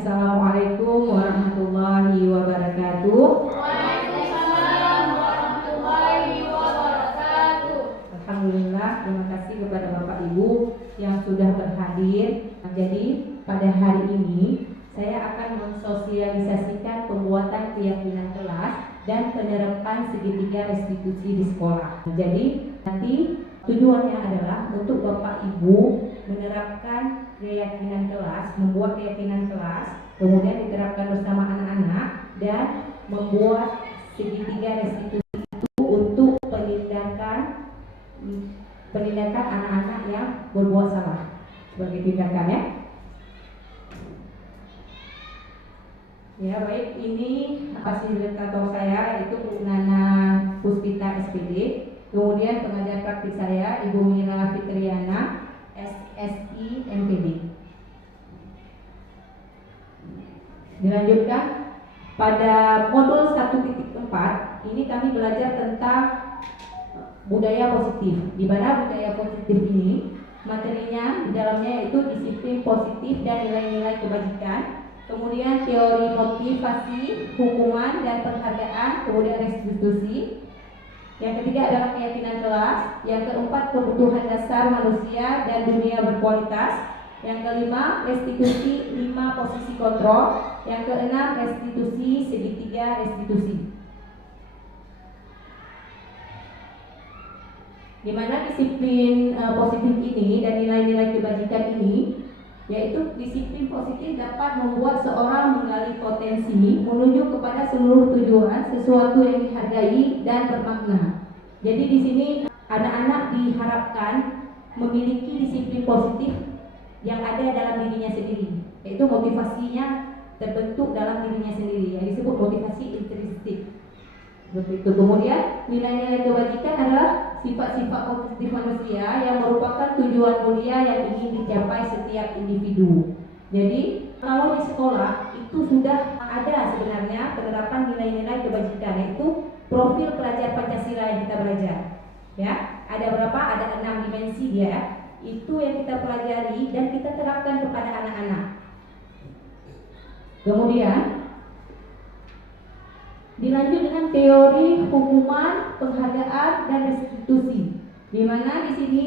Assalamualaikum warahmatullahi wabarakatuh. Waalaikumsalam warahmatullahi wabarakatuh. Alhamdulillah, terima kasih kepada Bapak Ibu yang sudah berhadir. Jadi pada hari ini saya akan mensosialisasikan pembuatan keyakinan kelas dan penerapan segitiga restitusi di sekolah. Jadi nanti tujuannya adalah untuk Bapak Ibu menerapkan keyakinan kelas, membuat keyakinan kelas, kemudian diterapkan bersama anak-anak dan membuat segitiga restitusi itu untuk penindakan anak-anak yang berbuat salah sebagai tindakan ya. Ya baik, ini fasilitator saya itu Bu Nana Puspita SPD, kemudian pengajar praktik saya Ibu Mira Fitriana SSI MPD. Dilanjutkan pada modul 1.4 ini kami belajar tentang budaya positif, di mana budaya positif ini materinya di dalamnya yaitu disiplin positif dan nilai-nilai kebajikan, kemudian teori motivasi, hukuman dan penghargaan, kemudian restitusi. Yang ketiga adalah keyakinan kelas, yang keempat kebutuhan dasar manusia dan dunia berkualitas, yang kelima restitusi 5 posisi kontrol, yang keenam restitusi segitiga restitusi. Di mana disiplin positif ini dan nilai-nilai kebajikan ini, yaitu disiplin positif dapat membuat seorang menggali potensi menuju kepada seluruh tujuan sesuatu yang dihargai dan bermakna. Jadi di sini anak-anak diharapkan memiliki disiplin positif yang ada dalam dirinya sendiri, yaitu motivasinya terbentuk dalam dirinya sendiri, yang disebut motivasi intrinsik. Seperti itu. Kemudian nilai-nilai kebajikan adalah sifat-sifat positif manusia yang merupakan tujuan mulia yang ingin dicapai setiap individu. Jadi kalau di sekolah itu sudah ada sebenarnya penerapan nilai-nilai kebajikan, yaitu profil pelajar Pancasila yang kita belajar. Ya, ada berapa? Ada 6 dimensi dia. Itu yang kita pelajari dan kita terapkan kepada anak-anak. Kemudian dilanjut dengan teori hukuman, penghargaan dan restitusi. Di mana di sini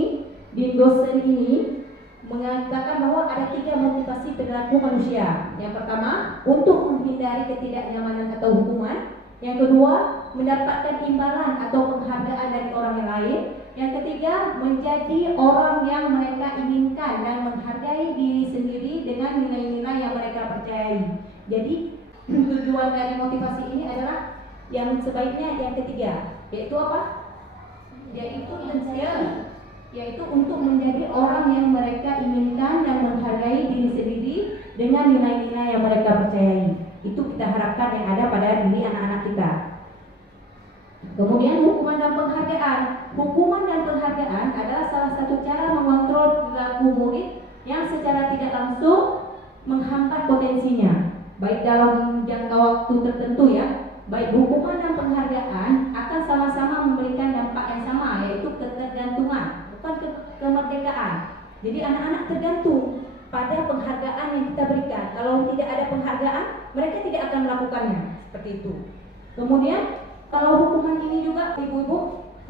di dosen ini mengatakan bahwa ada 3 motivasi perilaku manusia. Yang pertama, untuk menghindari ketidaknyamanan atau hukuman. Yang kedua, mendapatkan imbalan atau penghargaan dari orang yang lain. Yang ketiga, menjadi orang yang mereka inginkan dan menghargai diri sendiri dengan nilai-nilai yang mereka percayai. Jadi tujuan dari motivasi ini adalah yang sebaiknya yang ketiga, yaitu apa? Yaitu untuk menjadi orang yang mereka inginkan dan menghargai diri sendiri dengan nilai-nilai yang mereka percayai. Itu kita harapkan yang ada pada diri anak-anak kita. Kemudian hukuman dan penghargaan. Hukuman dan penghargaan adalah salah satu cara mengontrol perilaku murid yang secara tidak langsung menghambat potensinya, baik dalam jangka waktu tertentu ya. Baik hukuman dan penghargaan akan sama-sama memberikan dampak yang sama, yaitu ketergantungan, bukan kemerdekaan. Jadi anak-anak tergantung pada penghargaan yang kita berikan. Kalau tidak ada penghargaan, mereka tidak akan melakukannya. Seperti itu. Kemudian kalau hukuman ini juga, ibu-ibu,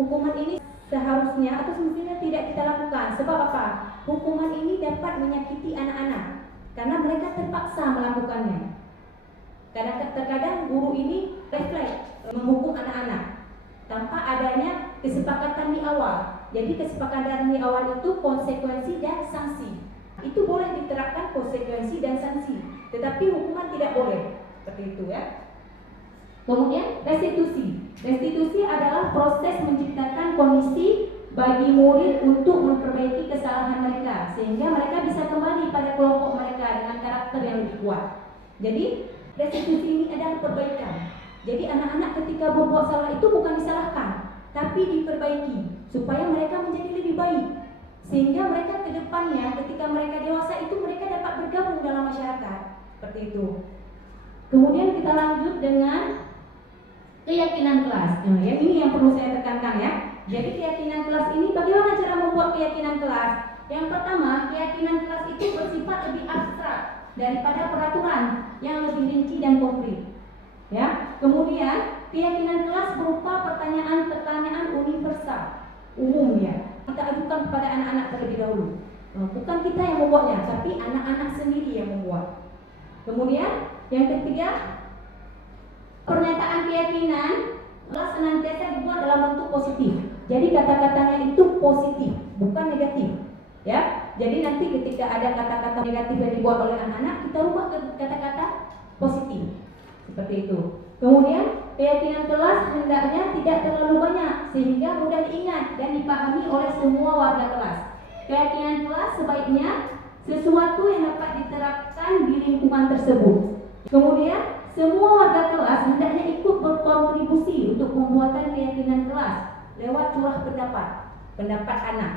hukuman ini seharusnya atau semestinya tidak kita lakukan. Sebab apa? Hukuman ini dapat menyakiti anak-anak karena mereka terpaksa melakukannya. Karena terkadang guru ini refleks menghukum anak-anak tanpa adanya kesepakatan di awal. Jadi kesepakatan di awal itu konsekuensi dan sanksi. Itu boleh diterapkan konsekuensi dan sanksi, tetapi hukuman tidak boleh. Seperti itu ya. Kemudian restitusi. Restitusi adalah proses menciptakan kondisi bagi murid untuk memperbaiki kesalahan mereka sehingga mereka bisa kembali pada kelompok mereka dengan karakter yang lebih kuat. Jadi restitusi ini adalah perbaikan. Jadi anak-anak ketika berbuat salah itu bukan disalahkan, tapi diperbaiki supaya mereka menjadi lebih baik. Sehingga mereka ke depannya ketika mereka dewasa itu mereka dapat bergabung dalam masyarakat. Seperti itu. Kemudian kita lanjut dengan keyakinan kelas. Nah, yang ini yang perlu saya tekankan ya. Jadi keyakinan kelas ini bagaimana cara membuat keyakinan kelas? Yang pertama, keyakinan kelas itu bersifat lebih abstrak. daripada peraturan yang lebih rinci dan konkret. Ya. Kemudian keyakinan kelas berupa pertanyaan-pertanyaan universal, umum ya. Kita ajukan kepada anak-anak terlebih dahulu. Bukan kita yang membuatnya, tapi anak-anak sendiri yang membuat. Kemudian yang ketiga, pernyataan keyakinan kelas senantiasa dibuat dalam bentuk positif. Jadi kata-katanya itu positif, bukan negatif. Ya, jadi nanti ketika ada kata-kata negatif yang dibuat oleh anak-anak, kita ubah ke kata-kata positif. Seperti itu. Kemudian keyakinan kelas hendaknya tidak terlalu banyak sehingga mudah diingat dan dipahami oleh semua warga kelas. Keyakinan kelas sebaiknya sesuatu yang dapat diterapkan di lingkungan tersebut. Kemudian semua warga kelas hendaknya ikut berkontribusi untuk pembuatan keyakinan kelas lewat curah pendapat anak.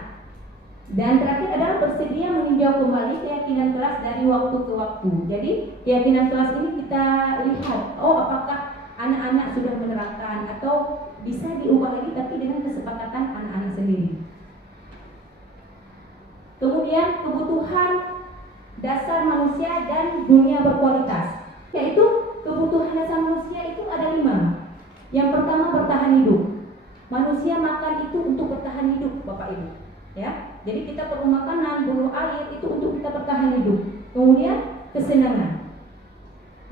Dan terakhir adalah bersedia meninjau kembali keyakinan kelas dari waktu ke waktu. Jadi keyakinan kelas ini kita lihat, apakah anak-anak sudah menerapkan atau bisa diubah lagi tapi dengan kesepakatan anak-anak sendiri. Kemudian kebutuhan dasar manusia dan dunia berkualitas, yaitu kebutuhan dasar manusia itu ada 5. Yang pertama, bertahan hidup. Manusia makan itu untuk bertahan hidup, Bapak Ibu. Ya, jadi kita perlu makanan, perlu air itu untuk kita bertahan hidup. Kemudian kesenangan.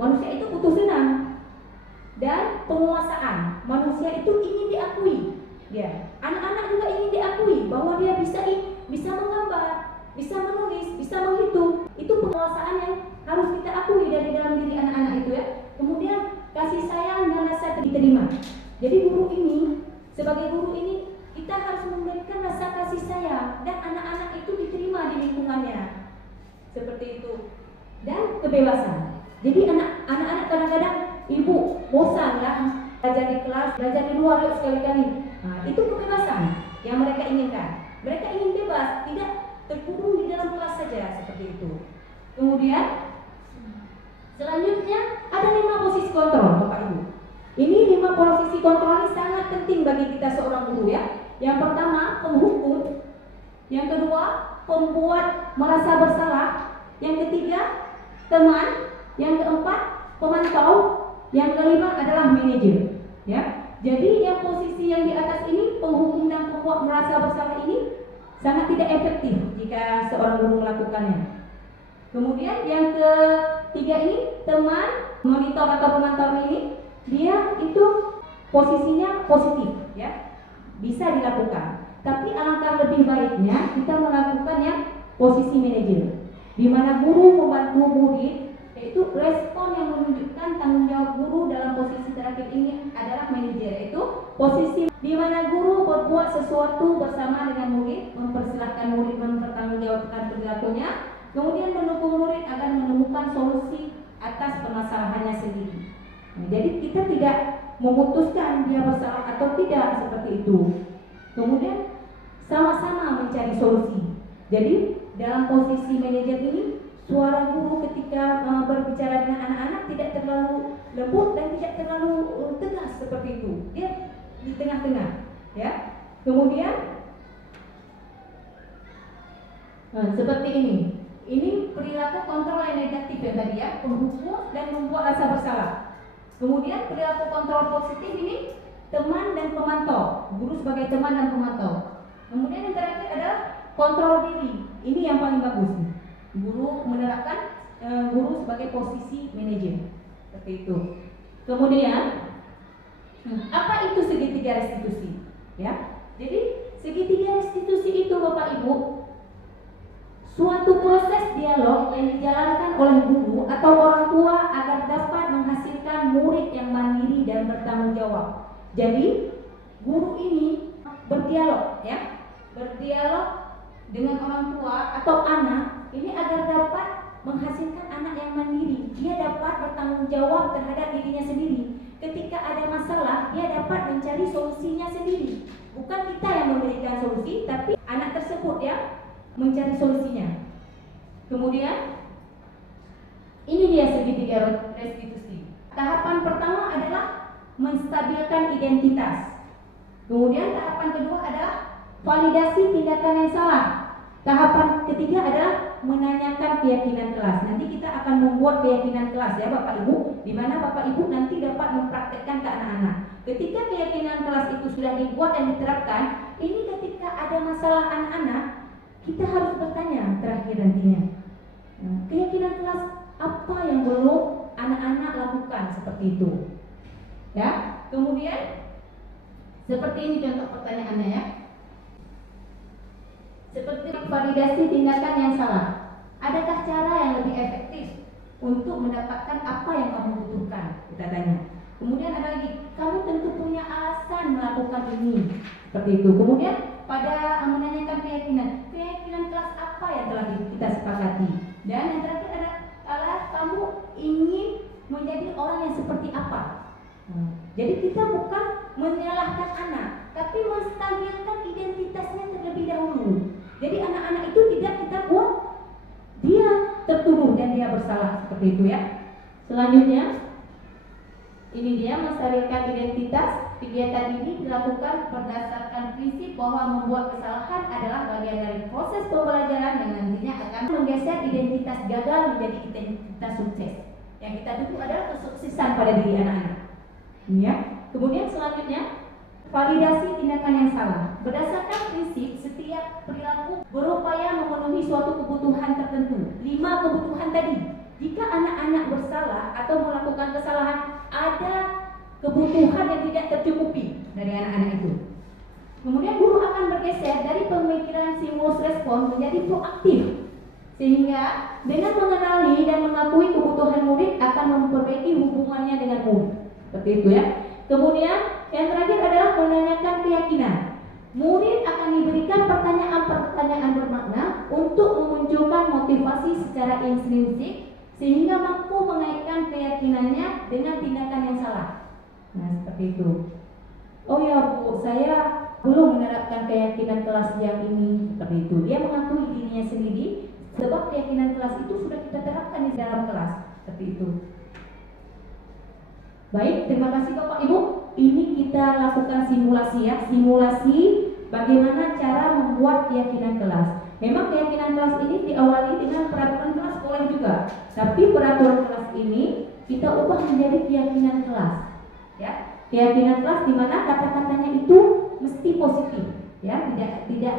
Manusia itu butuh senang. Dan penguasaan. Manusia itu ingin diakui. Ya, anak-anak juga ingin diakui bahwa dia bisa menggambar, bisa menulis, bisa menghitung. Itu penguasaan yang harus kita akui dari dalam diri anak-anak itu ya. Kemudian kasih sayang dan rasa diterima. Jadi sebagai guru ini kita harus memberikan rasa kasih sayang dan anak-anak itu diterima di lingkungannya. Seperti itu. Dan kebebasan. Jadi anak-anak kadang-kadang ibu bosan lah belajar di kelas, belajar di luar yuk sekali-kali. Nah, itu kebebasan yang mereka inginkan. Mereka ingin bebas, tidak terkurung di dalam kelas saja seperti itu. Kemudian selanjutnya ada 5 posisi kontrol, Bapak Ibu. Ini 5 posisi kontrol ini sangat penting bagi kita seorang guru ya. Yang pertama, penghukum. Yang kedua, pembuat merasa bersalah. Yang ketiga, teman. Yang keempat, pemantau. Yang kelima adalah manajer. Ya, jadi yang posisi yang di atas ini, penghukum dan pembuat merasa bersalah ini sangat tidak efektif jika seorang guru melakukannya. Kemudian yang ketiga ini, teman, monitor atau pemantau ini, dia itu posisinya positif, ya, bisa dilakukan. Tapi alangkah lebih baiknya kita melakukan yang posisi manajer, di mana guru membantu murid. Yaitu respon yang menunjukkan tanggung jawab guru dalam posisi terakhir ini adalah manajer, yaitu posisi di mana guru berbuat sesuatu bersama dengan murid, mempersilahkan murid mempertanggungjawabkan perilakunya, kemudian mendukung murid agar menemukan solusi atas permasalahannya sendiri. Nah, jadi kita tidak memutuskan dia bersalah atau tidak seperti itu. Kemudian sama-sama mencari solusi. Jadi dalam posisi manajer ini, suara guru ketika berbicara dengan anak-anak tidak terlalu lembut dan tidak terlalu tegas seperti itu. Dia di tengah-tengah, ya. Kemudian seperti ini. Ini perilaku kontrol yang negatif ya tadi ya, penghukum dan membuat rasa bersalah. Kemudian perilaku kontrol positif ini teman dan pemantau, guru sebagai teman dan pemantau. Kemudian yang terakhir adalah kontrol diri. Ini yang paling bagus nih. Guru menerapkan guru sebagai posisi manajer, seperti itu. Kemudian apa itu segitiga restitusi? Ya, jadi segitiga restitusi itu Bapak Ibu suatu proses dialog yang dijalankan oleh guru atau orang tua agar dapat menghasilkan murid yang mandiri dan bertanggung jawab. Jadi guru ini berdialog, ya, berdialog dengan orang tua atau anak ini agar dapat menghasilkan anak yang mandiri. Dia dapat bertanggung jawab terhadap dirinya sendiri. Ketika ada masalah, dia dapat mencari solusinya sendiri. Bukan kita yang memberikan solusi, tapi anak tersebut yang mencari solusinya. Kemudian ini dia segitiga restitusi. Tahapan pertama adalah menstabilkan identitas. Kemudian tahapan kedua adalah validasi tindakan yang salah. Tahapan ketiga adalah menanyakan keyakinan kelas. Nanti kita akan membuat keyakinan kelas ya Bapak Ibu, di mana Bapak Ibu nanti dapat mempraktekkan ke anak-anak. Ketika keyakinan kelas itu sudah dibuat dan diterapkan, ini ketika ada masalah anak-anak, kita harus bertanya terakhir nantinya. Keyakinan kelas apa yang belum anak-anak lakukan seperti itu? Ya, kemudian seperti ini contoh pertanyaannya ya. Seperti validasi tindakan yang salah. Adakah cara yang lebih efektif untuk mendapatkan apa yang kamu butuhkan? Kita tanya. Kemudian ada lagi, kamu tentu punya alasan melakukan ini. Seperti itu. Kemudian pada menanyakan keyakinan kelas apa yang telah kita sepakati. Dan yang terakhir adalah kamu ingin menjadi orang yang seperti apa. Jadi kita bukan menyalahkan anak, tapi menstabilkan identitasnya terlebih dahulu. Jadi anak-anak itu tidak kita buat dia tertuduh dan dia bersalah seperti itu ya. Selanjutnya, ini dia melestarikan identitas. Kegiatan ini dilakukan berdasarkan prinsip bahwa membuat kesalahan adalah bagian dari proses pembelajaran yang nantinya akan menggeser identitas gagal menjadi identitas sukses. Yang kita tuju adalah kesuksesan pada diri anak-anak. Ya. Kemudian selanjutnya, validasi tindakan yang salah. Berdasarkan prinsip, setiap perilaku berupaya memenuhi suatu kebutuhan tertentu. 5 kebutuhan tadi. Jika anak-anak bersalah atau melakukan kesalahan, ada kebutuhan yang tidak tercukupi dari anak-anak itu. Kemudian guru akan bergeser dari pemikiran stimulus respon menjadi proaktif. Sehingga dengan mengenali dan mengakui kebutuhan murid akan memperbaiki hubungannya dengan murid. Seperti itu ya. Kemudian yang terakhir adalah menanyakan keyakinan. Murid akan diberikan pertanyaan-pertanyaan bermakna untuk memunculkan motivasi secara intrinsik sehingga mampu mengaitkan keyakinannya dengan tindakan yang salah. Nah, seperti itu. Oh ya Bu, saya belum menerapkan keyakinan kelas yang ini. Seperti itu. Dia mengakui dirinya sendiri sebab keyakinan kelas itu sudah kita terapkan di dalam kelas. Seperti itu. Baik, terima kasih Bapak Ibu. Ini kita lakukan simulasi ya. Simulasi bagaimana cara membuat keyakinan kelas. Memang keyakinan kelas ini diawali dengan peraturan kelas boleh juga. Tapi peraturan kelas ini kita ubah menjadi keyakinan kelas. Ya, keyakinan kelas di mana kata-katanya itu mesti positif, ya, tidak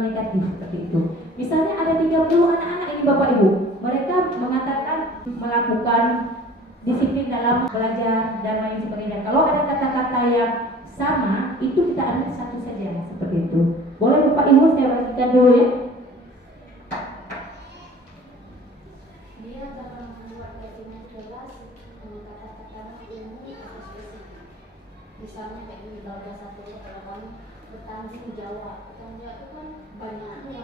negatif seperti itu. Misalnya ada 30 anak-anak ini Bapak Ibu, mereka mengatakan melakukan disiplin dalam belajar dan lain sebagainya. Kalau ada kata-kata yang sama, itu kita ambil satu saja seperti itu. Boleh Bapak Ibu saya bagikan dulu ya. Dia dalam membuat keyakinan kelas kata-kata umum atau spesifik. Misalnya kayak ini bagian satu perempuan bertanggung jawab. Bertanggung jawab itu kan banyak yang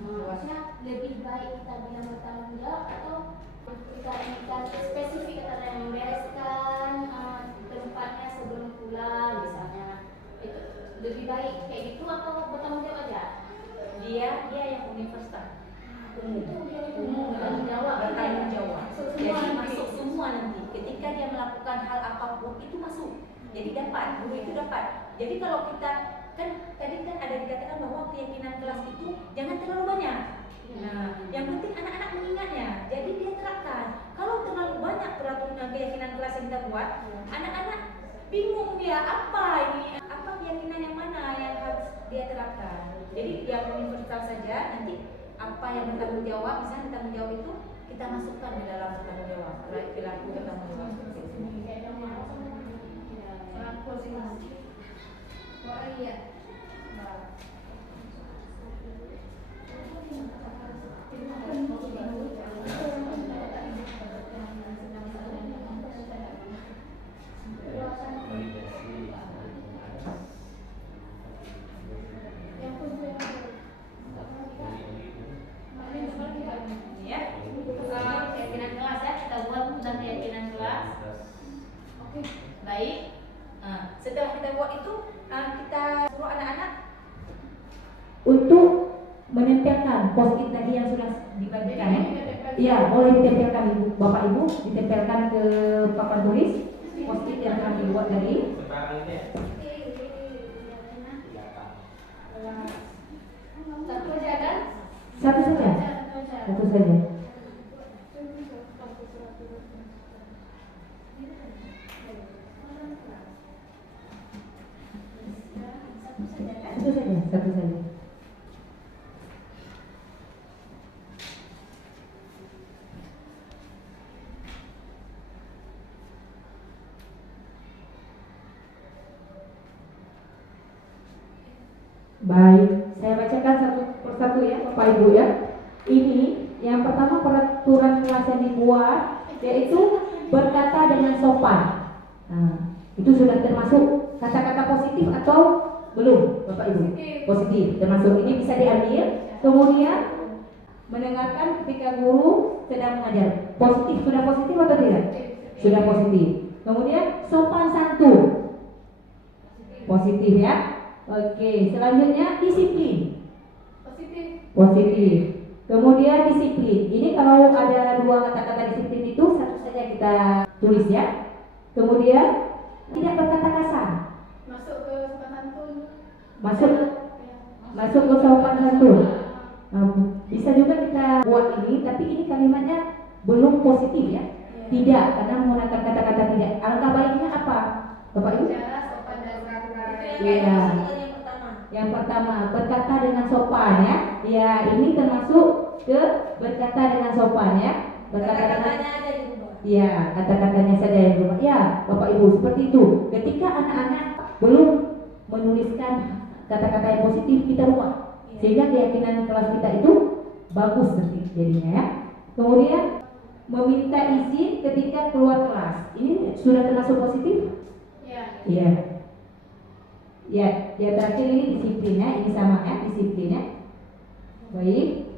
maksudnya lebih baik kita bilang bertanggung jawab atau kita inginkan spesifik kata yang membereskan tempatnya sebelum pulang misalnya. Itu lebih baik kayak gitu atau bertanggung jawab aja? Dia yang universal. Umum bertanggung jawab. Bertanggung jawab. Semua Jadi masuk semua nanti. Ketika dia melakukan hal apapun itu masuk. Jadi dapat, guru itu dapat. Jadi kalau kita kan tadi kan ada dikatakan bahwa keyakinan kelas itu jangan terlalu banyak. Nah, yang penting anak-anak mengingatnya. Jadi dia terapkan. Kalau terlalu banyak peraturan keyakinan kelas yang kita buat, anak-anak bingung dia apa ini, apa keyakinan yang mana yang harus dia terapkan. Jadi yang universal saja nanti apa yang bertanggung jawab, misalnya bertanggung jawab itu kita masukkan di dalam bertanggung jawab, perilaku bertanggung jawab seperti itu. Ya, keyakinan kelas ya, kita buat tentang keyakinan kelas. Oke, baik. Nah, setelah kita buat itu, kita suruh anak-anak untuk menempelkan post-it tadi yang sudah dibagikan ya. Iya, boleh ditempelkan Ibu, Bapak Ibu, ditempelkan ke papan tulis post-it yang telah dibuat tadi. Satu saja kan? Satu saja. Satu saja. Satu saja. Baik, saya bacakan satu persatu ya Bapak Ibu ya. Ini yang pertama peraturan kelas yang dibuat yaitu berkata dengan sopan. Nah, itu sudah termasuk kata-kata positif atau belum Bapak Ibu? Positif termasuk, ini bisa diambil. Kemudian mendengarkan ketika guru sedang mengajar. Positif, sudah positif atau tidak? Sudah positif. Kemudian sopan santun. Positif ya. Oke, selanjutnya disiplin. Positif. Kemudian disiplin. Ini kalau ada dua kata-kata disiplin itu satu saja kita tulis ya. Kemudian tidak berkata kasar. Masuk ke sopan santun. Masuk ke sopan santun. Bisa juga kita buat ini, tapi ini kalimatnya belum positif ya. Tidak, karena menggunakan kata-kata tidak. Alangkah baiknya apa, Bapak Ibu? Sopan dan santun. Iya. Yang pertama berkata dengan sopan ya. Ya, ini termasuk ke berkata dengan sopan ya. Kata-katanya aja diubah. Iya, kata-katanya saja yang berubah. Ya, Bapak Ibu seperti itu. Ketika anak-anak belum menuliskan kata-kata yang positif, kita ubah. Sehingga keyakinan kelas kita itu bagus nanti jadinya ya. Kemudian meminta izin ketika keluar kelas. Ini sudah termasuk positif? Iya. Ya, yang terakhir ini disiplinnya, ini sama ya, disiplinnya. Baik.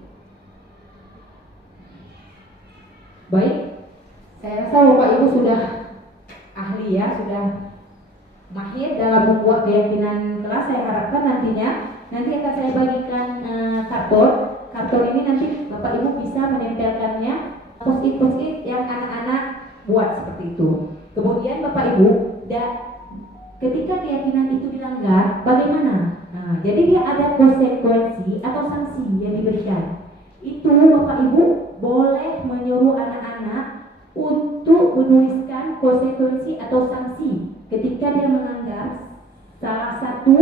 Saya rasa Bapak Ibu sudah ahli ya, sudah mahir dalam membuat keyakinan kelas. Saya harapkan nanti akan saya bagikan karton. Karton ini nanti Bapak Ibu bisa menempelkannya post-it yang anak-anak buat seperti itu. Kemudian Bapak Ibu, ketika keyakinan itu dilanggar, bagaimana? Nah, jadi dia ada konsekuensi atau sanksi yang diberikan. Itu Bapak Ibu boleh menyuruh anak-anak untuk menuliskan konsekuensi atau sanksi ketika dia melanggar salah satu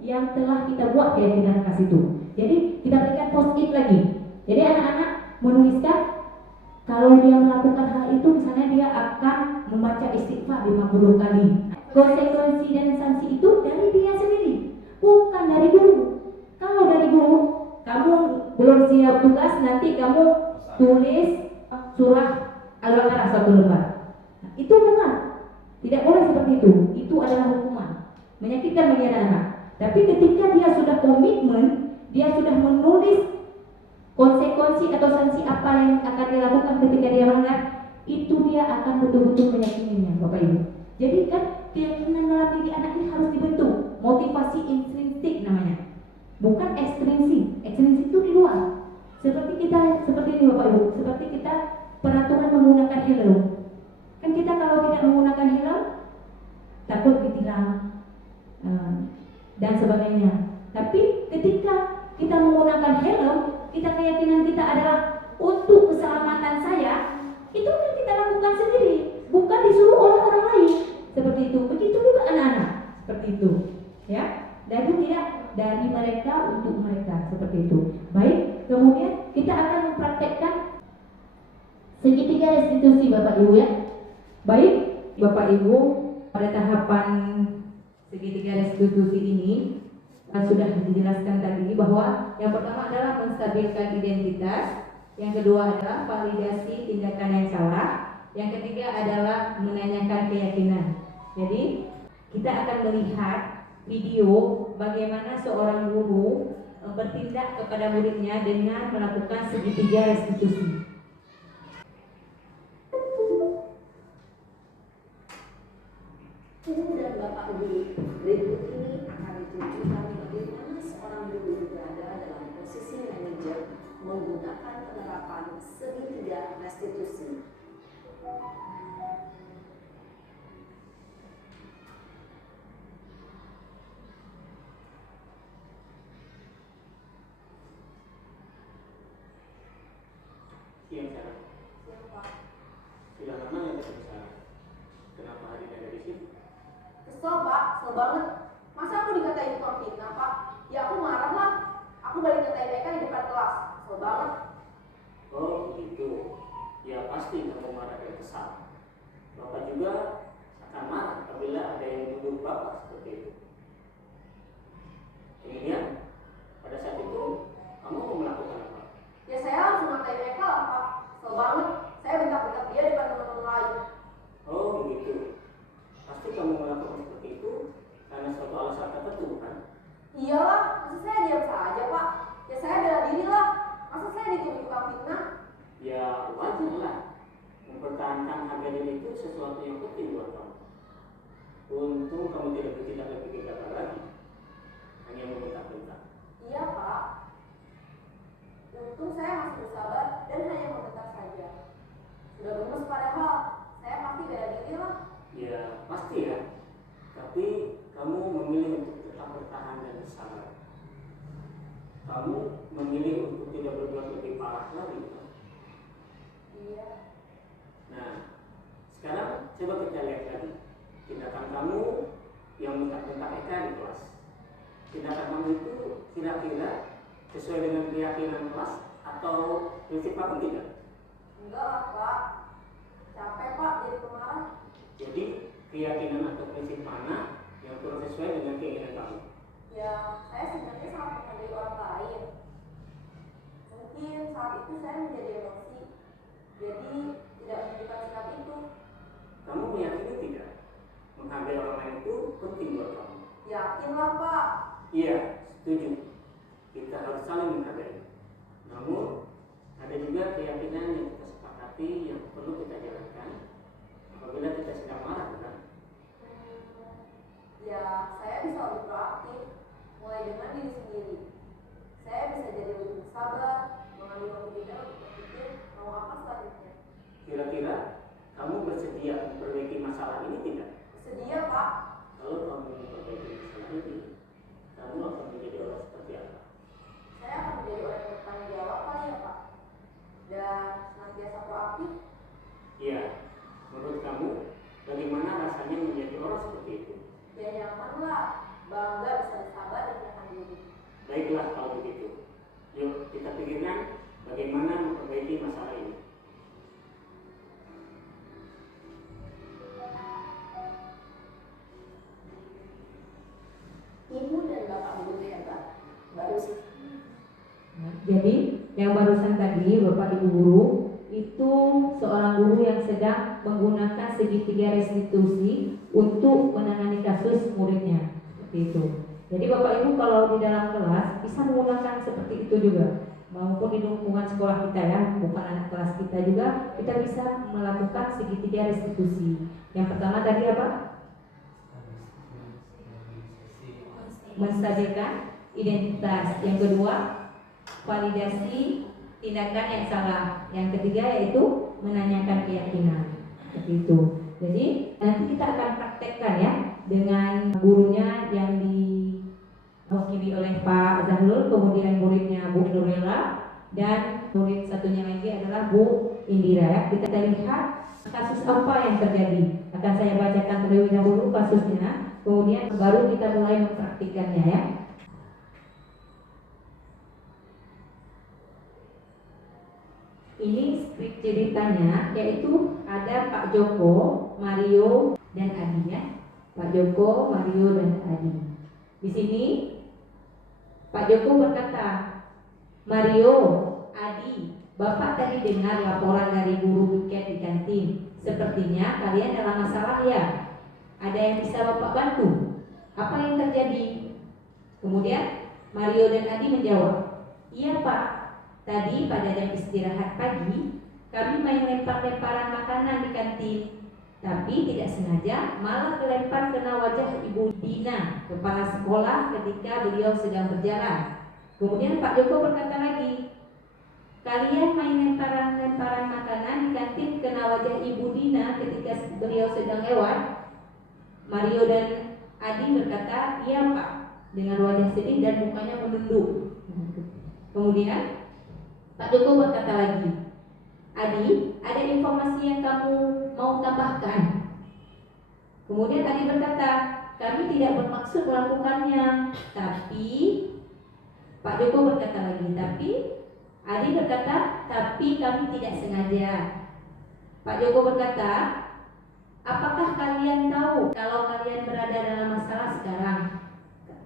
yang telah kita buat keyakinan kelas itu. Jadi kita berikan post-it lagi. Jadi anak-anak menuliskan kalau dia melakukan hal itu, misalnya dia akan membaca istighfar 50 kali. Konsekuensi dan sanksi itu dari dia sendiri, bukan dari guru. Kalau dari guru, kamu belum siap tugas, nanti kamu tulis surah Al-Baqarah 1 lembar. Nah, itu bukan, tidak boleh seperti itu. Itu adalah hukuman, menyakitkan bagi anak-anak. Tapi ketika dia sudah komitmen, dia sudah menulis konsekuensi atau sanksi apa yang akan dilakukan ketika dia melanggar, itu dia akan betul-betul meyakininya, Bapak Ibu. Jadi kan keyakinan dalam diri anak ini harus dibentuk, motivasi intrinsik namanya, bukan ekstrinsik. Ekstrinsik itu di luar. Seperti ini Bapak Ibu, seperti kita peraturan menggunakan helm. Kan kita kalau tidak menggunakan helm takut ditilang dan sebagainya. Tapi ketika kita menggunakan helm, keyakinan kita adalah untuk keselamatan saya, itu kan kita lakukan sendiri, bukan disuruh oleh orang lain. Seperti itu. Begitu juga anak-anak, seperti itu ya. Dan itu tidak dari mereka untuk mereka, seperti itu. Baik, kemudian kita akan mempraktekkan segitiga restitusi Bapak Ibu ya. Baik Bapak Ibu, pada tahapan segitiga restitusi ini sudah dijelaskan tadi bahwa yang pertama adalah menstabilkan identitas, yang kedua adalah validasi tindakan yang salah, yang ketiga adalah menanyakan keyakinan. Jadi kita akan melihat video bagaimana seorang guru bertindak kepada muridnya dengan melakukan segitiga restitusi. Dan Bapak Ibu, berikut ini akan ditunjukkan bagaimana seorang guru berada dalam posisi manajer menggunakan penerapan segitiga restitusi. Siang sana. Siang Pak. Sudah lama ya ketemu sana. Kenapa hari ini ada di sini? Kesel Pak, kesel banget. Masa aku dikatain tukang fitnah Pak? Ya aku marah lah. Aku balik nyatain mereka di depan kelas. Kesel banget. Oh begitu. Ya pasti kamu marah dan kesal. Bapak juga akan marah apabila ada yang menuduh Bapak seperti itu. Kemudian pada saat itu kamu mau melakukan apa? Ya saya langsung ngatain mereka lah Pak. Kesel banget. Saya bentak-bentak dia depan teman-teman lain. Oh begitu. Pasti kamu melakukan seperti itu karena suatu alasan tertentu bukan? Iyalah, masa saya diam saja Pak? Ya saya bela diri lah. Masa saya dituduh tukang fitnah? Ya wajar lah. Mempertahankan harga diri itu sesuatu yang penting buat kamu. Untung kamu tidak bertindak lebih gegabah lagi, hanya membentak-bentak. Iya Pak. Untung saya masih bersabar dan hanya membentak saja. Sudah gemes padahal. Saya pasti bela diri lah. Ya pasti ya. Tapi kamu memilih untuk tetap bertahan dan bersabar. Kamu memilih untuk tidak berbuat lebih parah lagi, bukan? Iya. Nah, sekarang coba kita lihat lagi tindakan kamu yang bentak-bentak Eka di kelas. Tindakan kamu itu kira-kira sesuai dengan keyakinan kelas atau prinsip apa tidak? Enggak lah Pak. Capek Pak jadi pemarah. Jadi keyakinan atau prinsip mana yang kurang sesuai dengan keinginan kamu? Ya saya sebenarnya sangat menghargai orang lain. Mungkin saat itu saya menjadi emosi. Jadi tidak menunjukkan sikap itu. Kamu meyakini tidak? Menghargai orang lain itu penting buat kamu. Yakinlah Pak. Iya, setuju. Kita harus saling menghargai. Namun ada juga keyakinan yang kita sepakati yang perlu kita jalankan apabila kita sedang marah, bukan? Ya saya bisa lebih proaktif. Mulai dengan diri sendiri. Saya bisa jadi lebih sabar, mengambil keputusan untuk berpikir mau apa selanjutnya. Kira-kira kamu bersedia memperbaiki masalah ini tidak? Bersedia Pak. Kalau kamu memperbaiki masalah ini, kamu akan menjadi orang seperti apa? Saya akan menjadi orang yang bertanggung jawab kali ya Pak. Dan senantiasa proaktif. Iya, menurut kamu bagaimana rasanya menjadi orang seperti itu? Ya nyaman lah. Bangga bisa bersabar dan menahan diri. Baiklah kalau begitu. Yuk kita pikirkan bagaimana memperbaiki masalah ini. Ibu dan bapak guru hebat. Baru sih. Jadi yang barusan tadi Bapak Ibu guru itu seorang guru yang sedang menggunakan segitiga restitusi untuk menangani kasus muridnya, seperti itu. Jadi Bapak Ibu kalau di dalam kelas bisa menggunakan seperti itu juga, maupun di lingkungan sekolah kita ya, bukan anak kelas kita juga kita bisa melakukan segitiga restitusi. Yang pertama tadi apa? Menstabilkan identitas. Yang kedua, validasi tindakan yang salah. Yang ketiga yaitu menanyakan keyakinan. Seperti itu. Jadi nanti kita akan praktekkan ya dengan gurunya yang diwakili oleh Pak Zahlul, kemudian muridnya Bu Nurlela, dan murid satunya lagi adalah Bu Indira ya. Kita lihat kasus apa yang terjadi. Akan saya bacakan terlebih dahulu kasusnya, kemudian baru kita mulai mempraktikannya ya. Ini skrip ceritanya, yaitu ada Pak Joko, Mario, dan Adi ya. Pak Joko, Mario, dan Adi. Di sini Pak Joko berkata, Mario, Adi, Bapak tadi dengar laporan dari guru piket di kantin. Sepertinya kalian dalam masalah ya. Ada yang bisa Bapak bantu? Apa yang terjadi? Kemudian Mario dan Adi menjawab, iya Pak. Tadi pada jam istirahat pagi, kami main lempar-lemparan makanan di kantin. Tapi tidak sengaja malah kelempar kena wajah Ibu Dina, kepala sekolah ketika beliau sedang berjalan. Kemudian Pak Joko berkata lagi, kalian main lemparan-lemparan makanan di kantin kena wajah Ibu Dina ketika beliau sedang lewat. Mario dan Adi berkata, iya Pak, dengan wajah sedih dan mukanya menunduk. Kemudian Pak Joko berkata lagi, Adi, ada informasi yang kamu mau tambahkan? Kemudian Adi berkata, kami tidak bermaksud melakukannya, tapi Pak Joko berkata lagi, tapi Adi berkata, tapi kami tidak sengaja. Pak Joko berkata, apakah kalian tahu kalau kalian berada dalam masalah sekarang?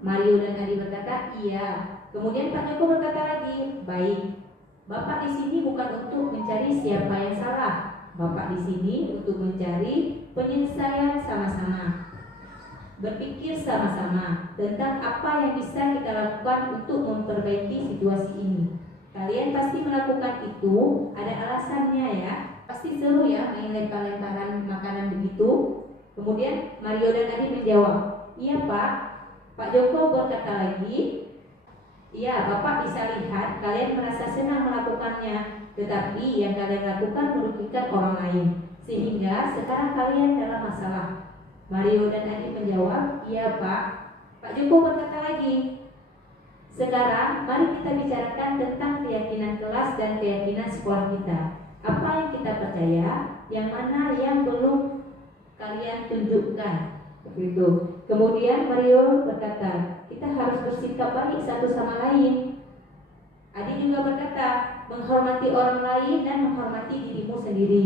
Mario dan Adi berkata, iya. Kemudian Pak Joko berkata lagi, baik. Bapak di sini bukan untuk mencari siapa yang salah. Bapak di sini untuk mencari penyelesaian sama-sama. Berpikir sama-sama tentang apa yang bisa kita lakukan untuk memperbaiki situasi ini. Kalian pasti melakukan itu, ada alasannya ya. Pasti seru ya main lempar-lemparan makanan begitu. Kemudian Mario dan Adi menjawab, iya Pak. Pak Joko berkata lagi, iya, Bapak bisa lihat kalian merasa senang melakukannya, tetapi yang kalian lakukan merugikan orang lain, sehingga sekarang kalian dalam masalah. Mario dan Adi menjawab, iya Pak. Pak Joko berkata lagi, sekarang mari kita bicarakan tentang keyakinan kelas dan keyakinan sekolah kita. Apa yang kita percaya, yang mana yang belum kalian tunjukkan. Begitu. Kemudian Mario berkata, kita harus bersikap baik satu sama lain. Adi juga berkata, menghormati orang lain dan menghormati dirimu sendiri.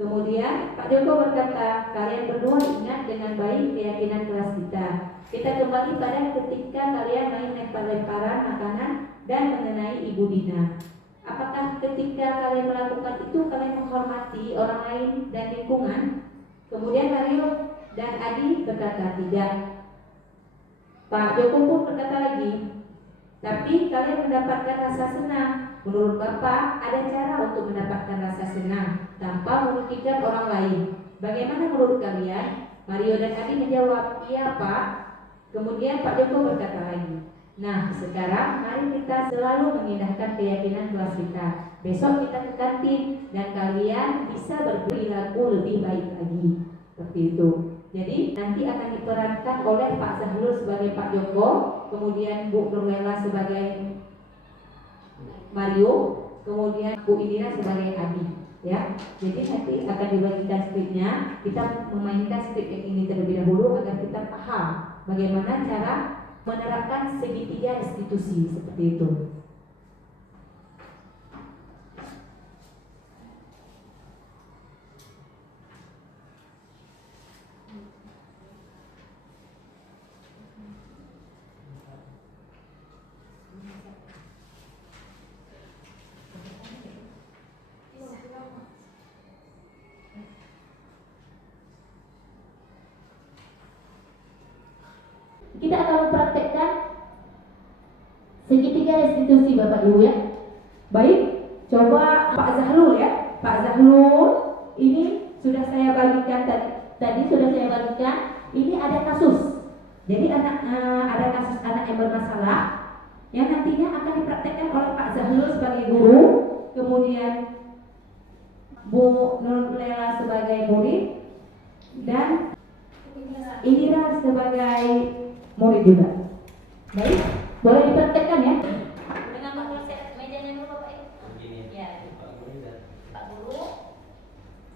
Kemudian Pak Joko berkata, kalian berdua ingat dengan baik keyakinan kelas kita. Kita kembali pada ketika kalian main lempar-lemparan makanan dan mengenai Ibu Dina. Apakah ketika kalian melakukan itu kalian menghormati orang lain dan lingkungan? Kemudian Mario dan Adi berkata tidak. Pak Joko pun berkata lagi, tapi kalian mendapatkan rasa senang. Menurut Bapak, ada cara untuk mendapatkan rasa senang tanpa merugikan orang lain. Bagaimana menurut kalian? Mario dan Adi menjawab, iya Pak. Kemudian Pak Joko berkata lagi, nah sekarang mari kita selalu mengindahkan keyakinan kelas kita. Besok kita ke kantin dan kalian bisa berperilaku lebih baik lagi. Seperti itu. Jadi nanti akan diperankan oleh Pak Zahrul sebagai Pak Joko, kemudian Bu Nurlela sebagai Mario, kemudian Bu Indira sebagai Adi, ya. Jadi nanti akan dibagikan skripnya. Kita memainkan skrip yang ini terlebih dahulu agar kita paham bagaimana cara menerapkan segitiga restitusi seperti itu. Kita akan mempraktekkan segitiga restitusi Bapak Ibu ya. Baik, coba Pak Zahrul ya. Pak Zahrul, ini sudah saya bagikan tadi sudah saya bagikan. Ini ada kasus. Jadi ada kasus anak yang bermasalah yang nantinya akan dipraktekkan oleh Pak Zahrul sebagai guru, kemudian Bu Nurlela sebagai murid dan Indira sebagai murid juga. Baik, boleh dipraktekkan ya. Dengan menguasai mejanya dulu Bapak ya. Ya. Pak Guru.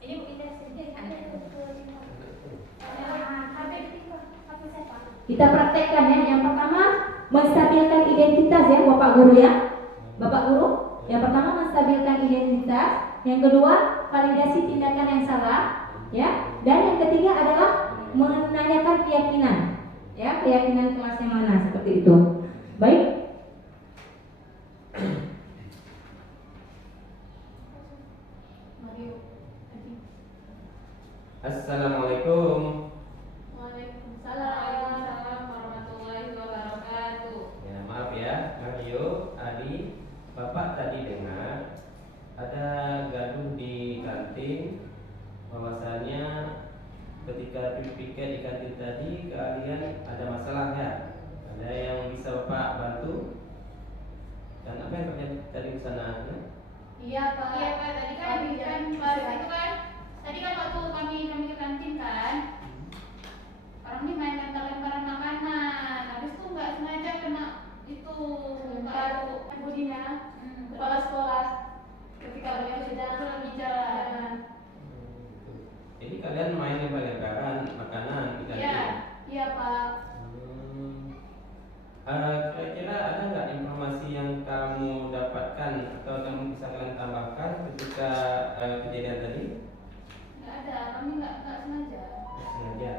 Ini Bu Indira sendiri ada. Kita praktekkan ya. Yang pertama menstabilkan identitas ya Bapak Guru ya. Bapak Guru, yang pertama menstabilkan identitas, yang kedua validasi tindakan yang salah ya, dan yang ketiga adalah menanyakan keyakinan. Ya, keyakinan kelasnya mana seperti itu. Baik. Assalamualaikum. Waalaikumsalam warahmatullahi wabarakatuh. Ya, maaf ya, Mario, Adi, Bapak tadi dengar ada gaduh di kantin, bahwasanya ketika piket di kantin tadi kalian ada masalah ya? Ada yang bisa Bapak bantu? Dan apa yang terjadi tadi di sana? Ya? Iya Pak. Iya Pak. Tadi kan pas itu kan. Tadi kan waktu kami ke kantin kan. Orang ini main lempar-lemparan makanan. Habis itu nggak sengaja kena itu Pak Ibu Dina, kepala sekolah. ketika beliau sudah berbicara. Jadi kalian main lempar-lemparan makanan di kantin? Iya, iya Pak. Kira-kira ada nggak informasi yang kamu dapatkan atau kamu bisa kalian tambahkan ketika kejadian tadi? Nggak ada, kami nggak sengaja. Nggak sengaja.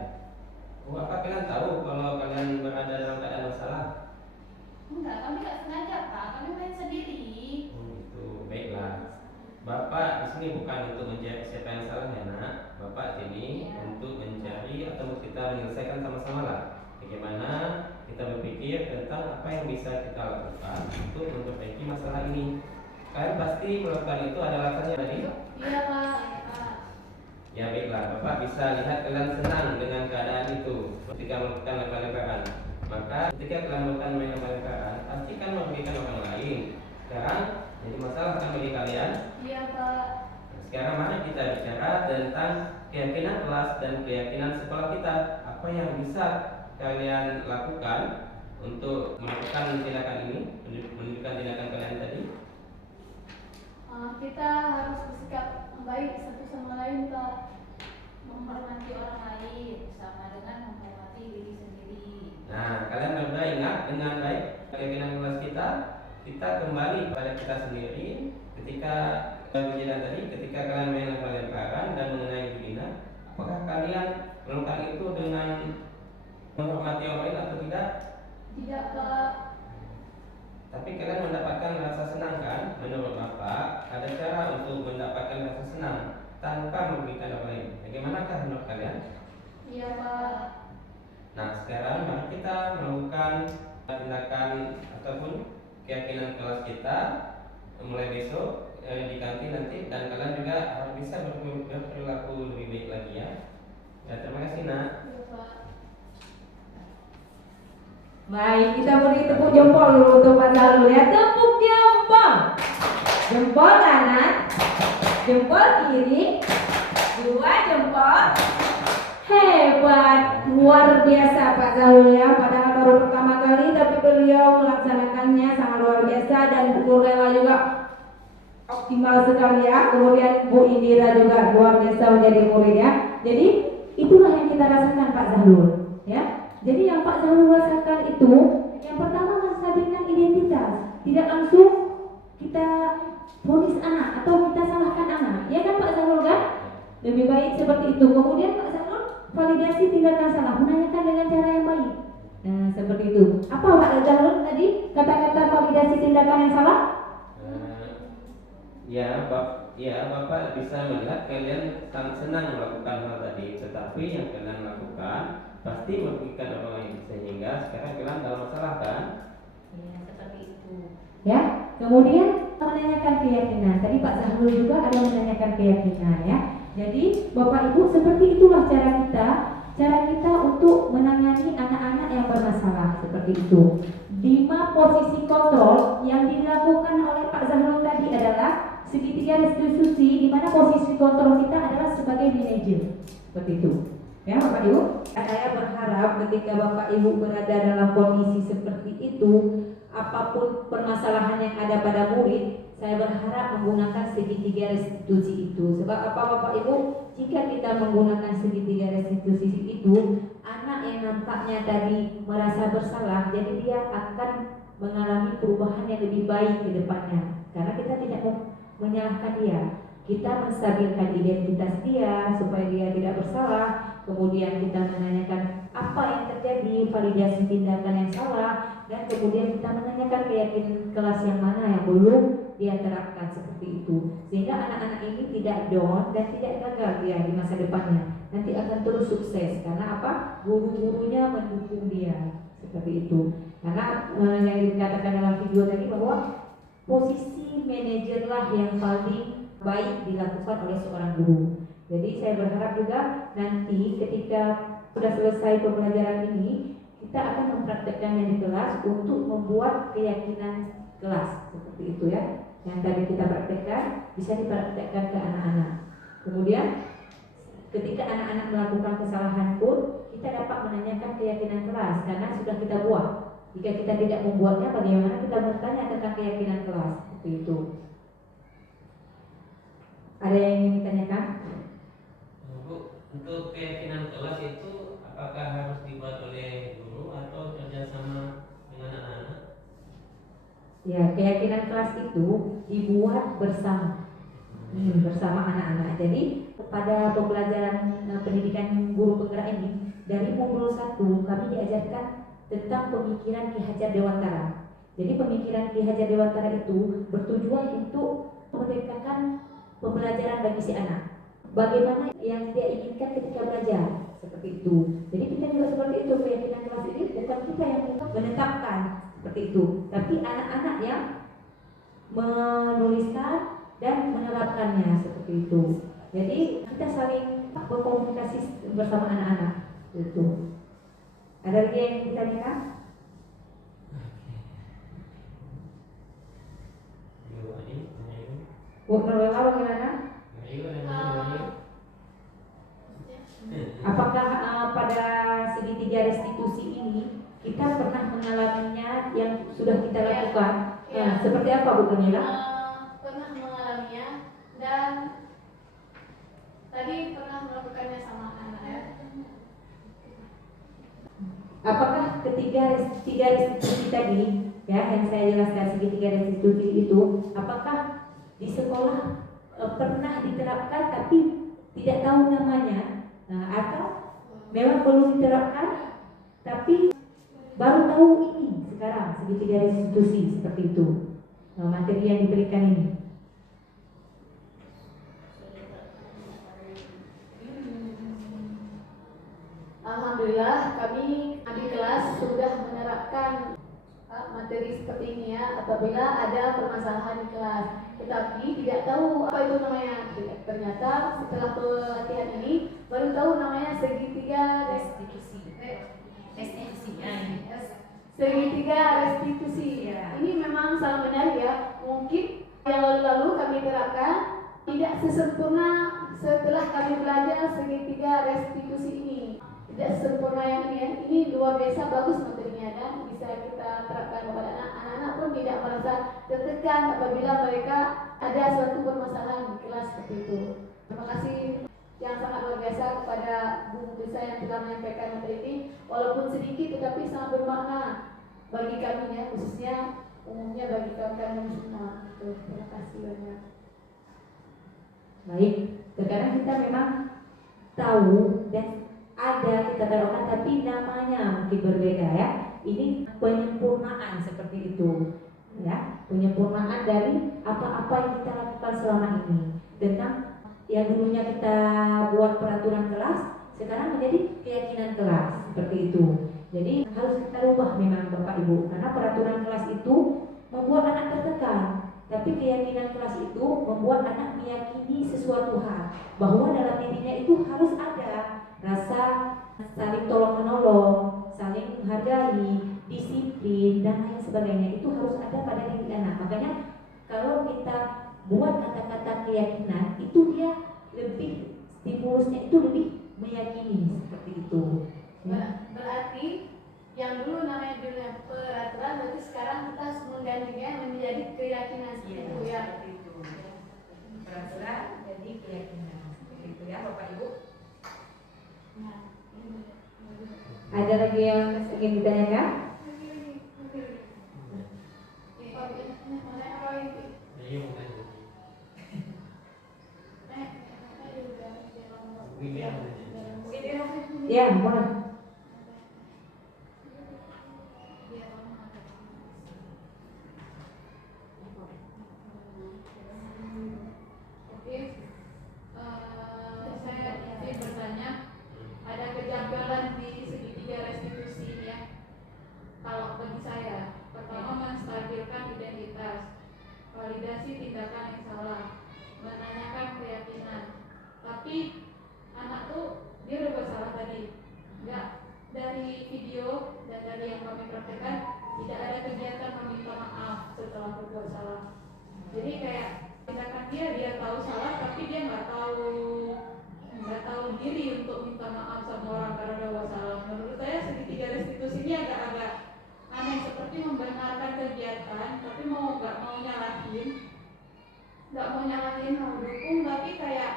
Oh, apa kalian tahu kalau kalian berada dalam keadaan masalah? Enggak, kami nggak sengaja Pak, kami main sendiri. Itu baiklah. Bapak di sini bukan untuk mencari siapa yang salah ya nak. Bapak sini Iya. untuk mencari atau kita menyelesaikan sama-sama lah. Bagaimana kita berpikir tentang apa yang bisa kita lakukan untuk memperbaiki masalah ini. Kalian pasti melakukan itu ada alasannya tadi? Iya Pak, iya Pak. Ya baiklah, Bapak bisa lihat kalian senang dengan keadaan itu ketika melakukan lempar-lemparan. Maka ketika kalian melakukan main lempar-lemparan, pasti kan merugikan orang lain. Sekarang jadi masalah kan bagi kalian? Iya Pak. Sekarang mari kita bicara tentang keyakinan kelas dan keyakinan sekolah kita. Apa yang bisa kalian lakukan untuk melakukan tindakan ini, menunjukkan tindakan kalian tadi? Kita harus bersikap baik satu sama lain Pak, menghormati orang lain sama dengan menghormati diri sendiri. Nah, kalian berdua ingat dengan baik keyakinan kelas kita. Kita kembali pada kita sendiri ketika kejadian tadi, ketika kalian main lempar-lemparan dan mengenai Bu Dina, apakah kalian melakukan itu dengan menghormati orang lain atau tidak? Tidak Pak. Tapi kalian mendapatkan rasa senang kan? Menurut Bapak, ada cara untuk mendapatkan rasa senang tanpa merugikan orang lain. Bagaimanakah menurut kalian? Iya Pak. Nah, sekarang mari kita melakukan tindakan ataupun keyakinan kelas kita mulai besok di kantin nanti, dan kalian juga harus bisa berperilaku lebih baik lagi ya. Ya, terima kasih nak. Iya Pak. Baik, kita beri tepuk jempol dulu untuk Pak Zahrul ya. Tepuk jempol. Jempol kanan, jempol kiri, 2 jempol. Hebat, luar biasa Pak Zahrul ya. Padahal baru pertama kali, tapi beliau melaksanakannya sangat luar biasa, dan Bu Lela juga optimal sekali ya. Kemudian Bu Indira juga luar biasa menjadi murid ya. Jadi itulah yang kita rasakan Pak Zahrul ya. Jadi yang Pak Zahrul rasakan itu, yang pertama menstabilkan identitas, tidak langsung kita vonis anak atau kita salahkan anak, ya kan Pak Zahrul kan? Lebih baik seperti itu. Kemudian Pak Zahrul validasi tindakan salah, menanyakan dengan cara yang baik. Nah seperti itu. Apa Pak Zahrul tadi kata-kata validasi tindakan yang salah? Ya, Bapak bisa melihat kalian sangat senang melakukan hal tadi, tetapi yang kalian lakukan pasti merugikan orang lain, sehingga sekarang kalian dalam masalah kan? Ya, seperti itu. Ya, kemudian menanyakan keyakinan. Tadi Pak Zahrul juga ada menanyakan keyakinan ya. Jadi Bapak Ibu, seperti itulah cara kita untuk menangani anak-anak yang bermasalah seperti itu. 5 posisi kontrol yang dilakukan oleh Pak Zahrul tadi adalah segitiga restitusi, di mana posisi kontrol kita adalah sebagai manajer seperti itu. Ya Bapak Ibu, saya berharap ketika Bapak Ibu berada dalam kondisi seperti itu, apapun permasalahan yang ada pada murid, saya berharap menggunakan segitiga restitusi itu. Sebab apa Bapak Ibu? Jika kita menggunakan segitiga restitusi itu, anak yang nampaknya tadi merasa bersalah, jadi dia akan mengalami perubahan yang lebih baik ke depannya. Karena kita tidak menyalahkan dia, kita menstabilkan identitas dia supaya dia tidak bersalah. Kemudian kita menanyakan apa yang terjadi, validasi tindakan yang salah, dan kemudian kita menanyakan keyakinan kelas yang mana yang belum dia terapkan seperti itu, sehingga anak-anak ini tidak down dan tidak gagal dia di masa depannya. Nanti akan terus sukses karena apa? Guru-gurunya mendukung dia seperti itu. Karena yang dikatakan dalam video tadi bahwa posisi manajerlah yang paling baik dilakukan oleh seorang guru. Jadi saya berharap juga nanti ketika sudah selesai pembelajaran ini, kita akan mempraktekkannya di kelas untuk membuat keyakinan kelas seperti itu ya. Yang tadi kita praktekkan bisa dipraktekkan ke anak-anak. Kemudian ketika anak-anak melakukan kesalahan pun, kita dapat menanyakan keyakinan kelas karena sudah kita buat. Jika kita tidak membuatnya, bagaimana kita bertanya tentang keyakinan kelas seperti itu. Ada yang ingin ditanyakan? Bu, untuk keyakinan kelas itu apakah harus dibuat oleh guru atau kerjasama dengan anak-anak? Ya, keyakinan kelas itu dibuat bersama. Bersama anak-anak. Jadi pada pembelajaran pendidikan guru penggerak ini dari modul 1 kami diajarkan tentang pemikiran Ki Hajar Dewantara. Jadi pemikiran Ki Hajar Dewantara itu bertujuan untuk memerdekakan pembelajaran bagi si anak. Bagaimana yang dia inginkan ketika belajar, seperti itu. Jadi kita juga seperti itu, keyakinan kelas ini bukan kita yang menetapkan seperti itu, tapi anak-anak yang menuliskan dan menerapkannya seperti itu. Jadi kita saling berkomunikasi bersama anak-anak itu. Ada lagi yang ingin ditanyakan? Bu Nurlela bagaimana? Apakah pada segitiga restitusi ini kita pernah mengalaminya yang sudah kita lakukan? Ya. Seperti apa Bu Nurlela? Pernah mengalaminya dan tadi pernah melakukannya sama anak ya. Apakah tiga restitusi tadi ya yang saya jelaskan segitiga restitusi itu, apakah di sekolah pernah diterapkan tapi tidak tahu namanya, atau memang belum diterapkan tapi baru tahu ini sekarang segitiga restitusi seperti itu, materi yang diberikan ini? Alhamdulillah kami di kelas sudah menerapkan materi seperti ini ya apabila ada permasalahan di kelas, tetapi tidak tahu apa itu namanya. Ternyata setelah pelatihan ini baru tahu namanya segitiga restitusi. Segitiga restitusi. Ini memang sangat menarik ya. Mungkin yang lalu-lalu kami terapkan tidak sesempurna setelah kami belajar segitiga restitusi ini. Tidak sempurna yang ini ya. Ini luar biasa bagus materinya dan bisa kita terapkan kepada anak-anak pun tidak merasa tertekan apabila mereka ada suatu permasalahan di kelas seperti itu. Terima kasih yang sangat luar biasa kepada Bu Lisa yang telah menyampaikan materi ini, walaupun sedikit tetapi sangat bermakna bagi kami ya, khususnya umumnya bagi kawan-kawan semua. Terima kasih banyak. Baik, sekarang kita memang tahu dan ada kita terapkan tapi namanya mungkin berbeda ya. Ini penyempurnaan seperti itu ya, penyempurnaan dari apa-apa yang kita lakukan selama ini. Tentang yang dulunya kita buat peraturan kelas, sekarang menjadi keyakinan kelas seperti itu. Jadi harus kita rubah memang Bapak Ibu, karena peraturan kelas itu membuat anak tertekan, tapi keyakinan kelas itu membuat anak meyakini sesuatu hal, bahwa dalam dirinya itu harus ada rasa saling tolong menolong, saling menghargai, disiplin dan lain sebagainya. Itu harus ada pada diri anak. Makanya kalau kita buat kata-kata keyakinan itu dia lebih, stimulusnya itu lebih meyakini seperti itu ya. Berarti yang dulu namanya peraturan, berarti sekarang kita harus menggantinya menjadi keyakinan seperti itu ya. Seperti itu. Peraturan jadi keyakinan seperti itu ya Bapak Ibu. Ada lagi yang ingin ditanyakan? Ya, boleh. Saya ingin bertanya, ada kejanggalan di segitiga restitusi ini ya. Kalau bagi saya, pertama menstabilkan identitas, validasi tindakan yang salah, menanyakan keyakinan. Tapi anak tuh dia udah bersalah tadi, nggak dari video dan dari yang kami praktekkan tidak ada kegiatan meminta maaf setelah berbuat salah. Jadi kayak tindakan dia tahu salah tapi dia nggak tahu diri untuk minta maaf sama orang karena udah buat salah. Menurut saya segitiga restitusi ini agak-agak aneh, seperti membenarkan kegiatan tapi nggak mau nyalahin, nggak mau nyalahin mau dukung, tapi kayak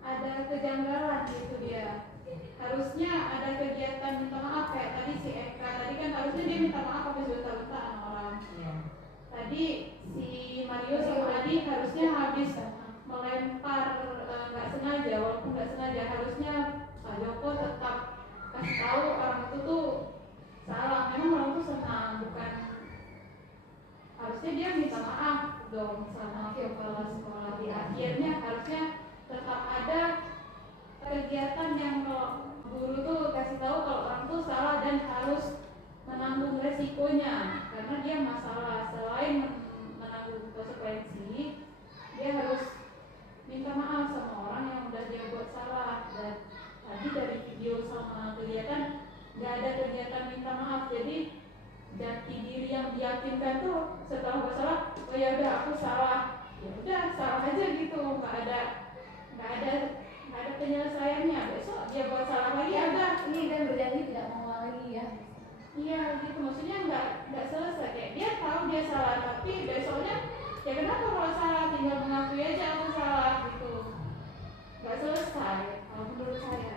ada kejanggalan gitu dia. Harusnya ada kegiatan minta maaf kayak tadi si Eka tadi kan harusnya dia minta maaf apa juta-jutaan orang. Tadi si Mario sama Adi harusnya habis melempar nggak sengaja, walaupun nggak sengaja harusnya Pak Joko tetap kasih tahu orang itu tuh salah. Memang orang tuh senang, bukan harusnya dia minta maaf dong sama kepala sekolah. Di akhirnya harusnya tetap ada kegiatan yang kalau guru tuh kasih tahu kalau orang tuh salah dan harus menanggung resikonya, karena dia masalah. Selain menanggung konsekuensi, dia harus minta maaf sama orang yang udah dia buat salah. Dan tadi dari video sama kegiatan nggak ada kegiatan minta maaf, jadi jati diri yang diyakinkan tuh setelah bersalah, oh ya udah aku salah, ya udah salah aja gitu, nggak ada penyelesaiannya. Besok dia buat salah lagi ada Ini kan berjanji tidak mengulang lagi ya. iya gitu, maksudnya nggak selesai. Kayak dia tahu dia salah, tapi besoknya ya kenapa kalau salah tinggal mengakui aja aku salah gitu, nggak selesai kalau menurut saya.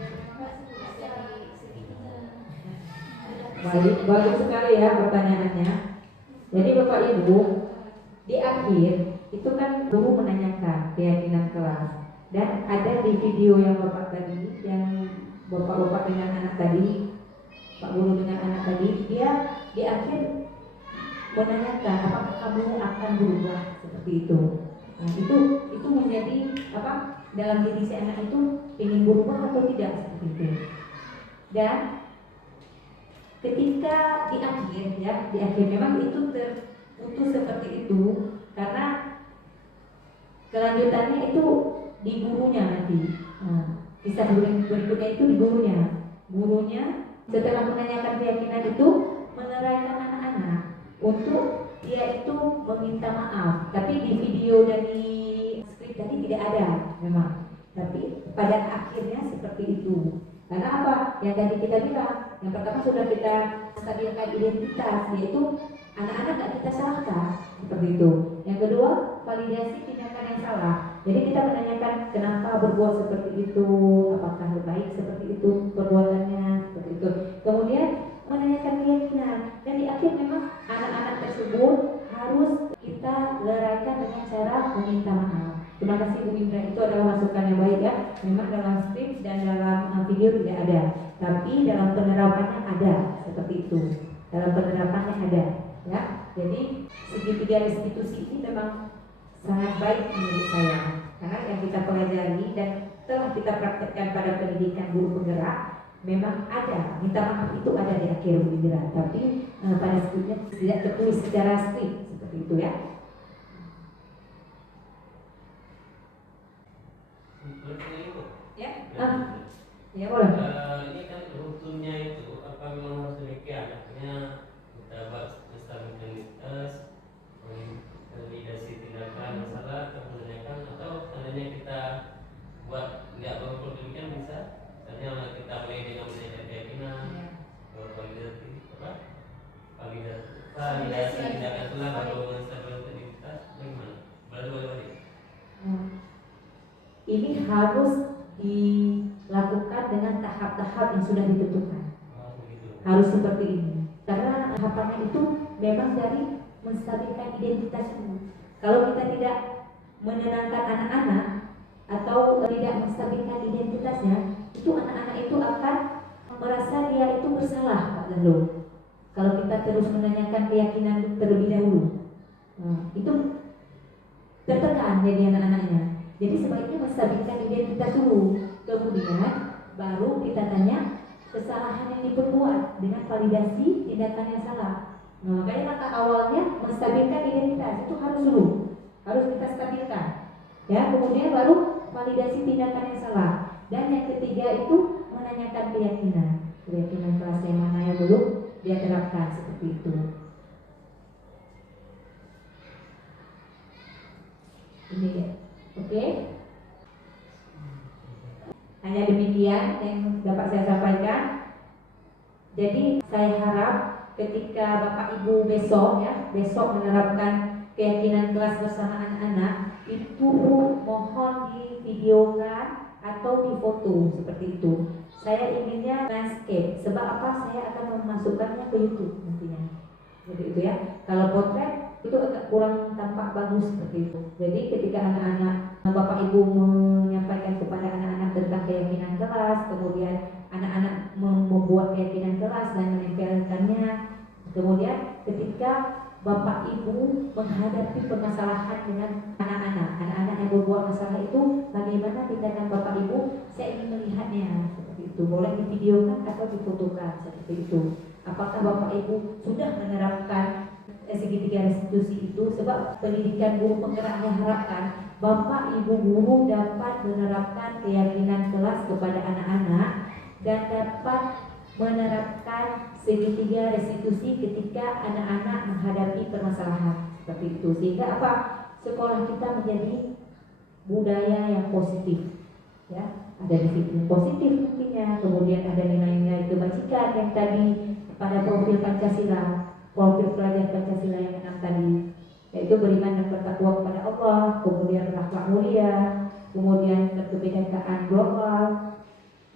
Ya terima kasih Bu. Dari segi Baik, bagus sekali ya pertanyaannya. Jadi Bapak Ibu, di akhir itu kan guru menanyakan keyakinan kelas, dan ada di video yang Bapak tadi, yang Bapak-bapak dengan anak tadi, Pak Guru dengan anak tadi, dia di akhir menanyakan apakah kamu akan berubah seperti itu. Nah, itu menjadi apa dalam diri si anak itu, ingin berubah atau tidak seperti itu. Dan ketika di akhir memang itu terputus seperti itu karena kelanjutannya itu di gurunya nanti. Nah, kisah berikutnya itu di gurunya setelah menanyakan keyakinan itu menerangkan anak-anak untuk dia itu meminta maaf. Tapi di video dan di skrip tadi tidak ada memang, tapi pada akhirnya seperti itu. Karena apa? Yang tadi kita bilang, yang pertama sudah kita stabilkan identitas, yaitu anak-anak tidak kita salahkan seperti itu. Yang kedua, validasi tindakan yang salah. Jadi kita menanyakan kenapa berbuat seperti itu, apakah baik seperti itu perbuatannya, seperti itu. Kemudian menanyakan keyakinan, dan di akhir memang anak-anak tersebut harus kita leraikan dengan cara meminta maaf. Terima kasih Bu Indra, itu adalah masukan yang baik ya. Memang dalam skrip dan dalam video tidak ada, tapi dalam penerapannya ada seperti itu. Dalam penerapannya ada, ya. Jadi segitiga restitusi ini memang sangat baik menurut saya, karena yang kita pelajari dan telah kita praktekkan pada pendidikan guru penggerak, memang ada minta maaf itu ada di akhir Bu Indra, tapi pada skripnya tidak tertulis secara skrip seperti itu ya. Ya boleh. Ini kan rutunnya itu apa memang harus demikian? Artinya kita buat stabilitas, validasi tindakan masalah, kemudian atau seandainya kita buat nggak betul demikian bisa. Misalnya kita mulai dengan menanyakan keyakinan, validasi tindakan itulah baru menstabilitas. Bagaimana? Bagaimana? Ini harus dilakukan dengan tahap-tahap yang sudah ditentukan. Harus seperti ini. Karena tahapannya itu memang dari menstabilkan identitas itu. Kalau kita tidak menenangkan anak-anak atau tidak menstabilkan identitasnya, itu anak-anak itu akan merasa dia itu bersalah, Pak Gandul. Kalau kita terus menanyakan keyakinan terlebih dahulu, itu tertekan jadi anak-anaknya. Jadi sebaiknya menstabilkan identitas dulu, kemudian baru kita tanya kesalahan yang diperbuat dengan validasi tindakan yang salah. Nah, makanya kata awalnya menstabilkan identitas itu harus dulu, harus kita stabilkan. Ya, kemudian baru validasi tindakan yang salah. Dan yang ketiga itu menanyakan keyakinan kelas yang mana yang belum dia terapkan seperti itu. Ini ya. Oke. Hanya demikian yang dapat saya sampaikan. Jadi saya harap ketika Bapak Ibu besok menerapkan keyakinan kelas bersama anak-anak itu mohon divideokan atau difoto seperti itu. Saya inginnya landscape, sebab apa? Saya akan memasukkannya ke YouTube nantinya. Jadi itu ya. Kalau potret itu agak kurang tampak bagus seperti itu. Jadi ketika anak-anak, bapak ibu menyampaikan kepada anak-anak tentang keyakinan kelas, kemudian anak-anak membuat keyakinan kelas dan menempelkannya. Kemudian ketika bapak ibu menghadapi permasalahan dengan anak-anak yang berbuat masalah itu, bagaimana tindakan bapak ibu? Saya ingin melihatnya seperti itu. Boleh divideokan atau difotokan seperti itu. Apakah bapak ibu sudah menerapkan segitiga restitusi itu? Sebab pendidikan guru penggerak harapkan bapak ibu guru dapat menerapkan keyakinan kelas kepada anak-anak dan dapat menerapkan segitiga restitusi ketika anak-anak menghadapi permasalahan seperti itu. Sehingga apa? Sekolah kita menjadi budaya yang positif, ya. Ada disiplin positif nantinya, kemudian ada nilai-nilai kebajikan yang tadi pada profil Pancasila, profil pelajar Pancasila yang 6 tadi, yaitu beriman dan bertakwa kepada Allah, kemudian berakhlak mulia, kemudian berkebinekaan global,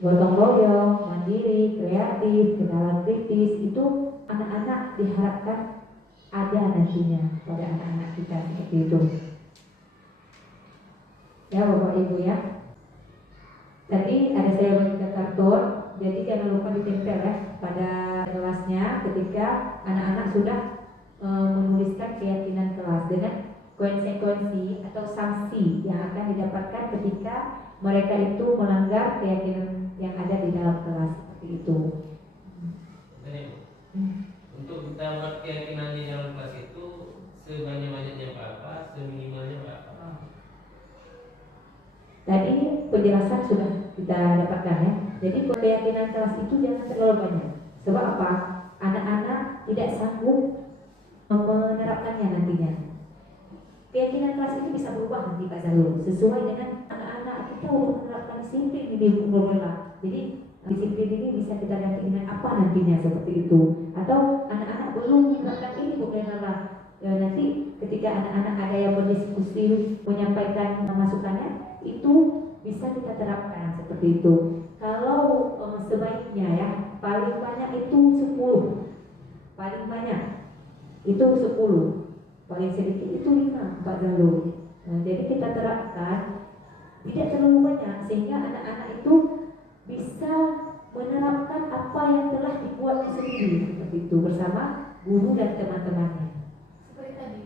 gotong royong, mandiri, kreatif, kenalan kritis. Itu anak-anak diharapkan ada nantinya pada anak-anak kita seperti itu. Ya Bapak Ibu ya. Tadi ada saya berikan karton, jadi jangan lupa ditempel ya pada kelasnya ketika anak-anak sudah menuliskan keyakinan kelas dengan konsekuensi atau sanksi yang akan didapatkan ketika mereka itu melanggar keyakinan yang ada di dalam kelas seperti itu. Untuk kita buat keyakinan di dalam kelas itu sebanyak-banyaknya berapa, seminimalnya berapa? Tadi penjelasan sudah kita dapatkan ya. Jadi keyakinan kelas itu jangan terlalu banyak. Sebab apa? Anak-anak tidak sanggup menerapkannya nantinya. Keyakinan kelas itu bisa berubah nanti Pak Zalul sesuai dengan anak-anak kita untuk menerapkan disiplin di berbeda. Jadi disiplin ini bisa kita ganti dengan apa nantinya seperti itu. Atau anak-anak belum menerapkan ini berbeda. Nanti ketika anak-anak ada yang berdiskusi menyampaikan masukannya, itu bisa kita terapkan seperti itu. Kalau sebaiknya ya paling banyak itu 10, paling banyak itu 10, paling sedikit itu 5 Pak Zalul. Jadi kita terapkan tidak terlalu banyak sehingga anak-anak itu bisa menerapkan apa yang telah dibuatnya sendiri seperti itu bersama guru dan teman-temannya. Seperti tadi.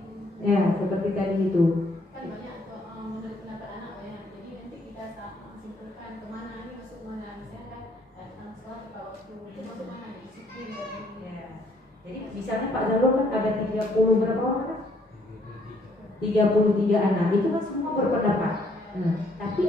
Ya seperti tadi itu. Kan banyak menurut pendapat anak banyak. Jadi nanti kita simpulkan kemana ini masuk mana. Misalnya kan sekolah tepat waktu itu masuk mana disiplin dan Ya. Jadi misalnya Pak Zalul kan ada 30 berapa orang kan? 33 anak. Itu kan semua berpendapat. Tapi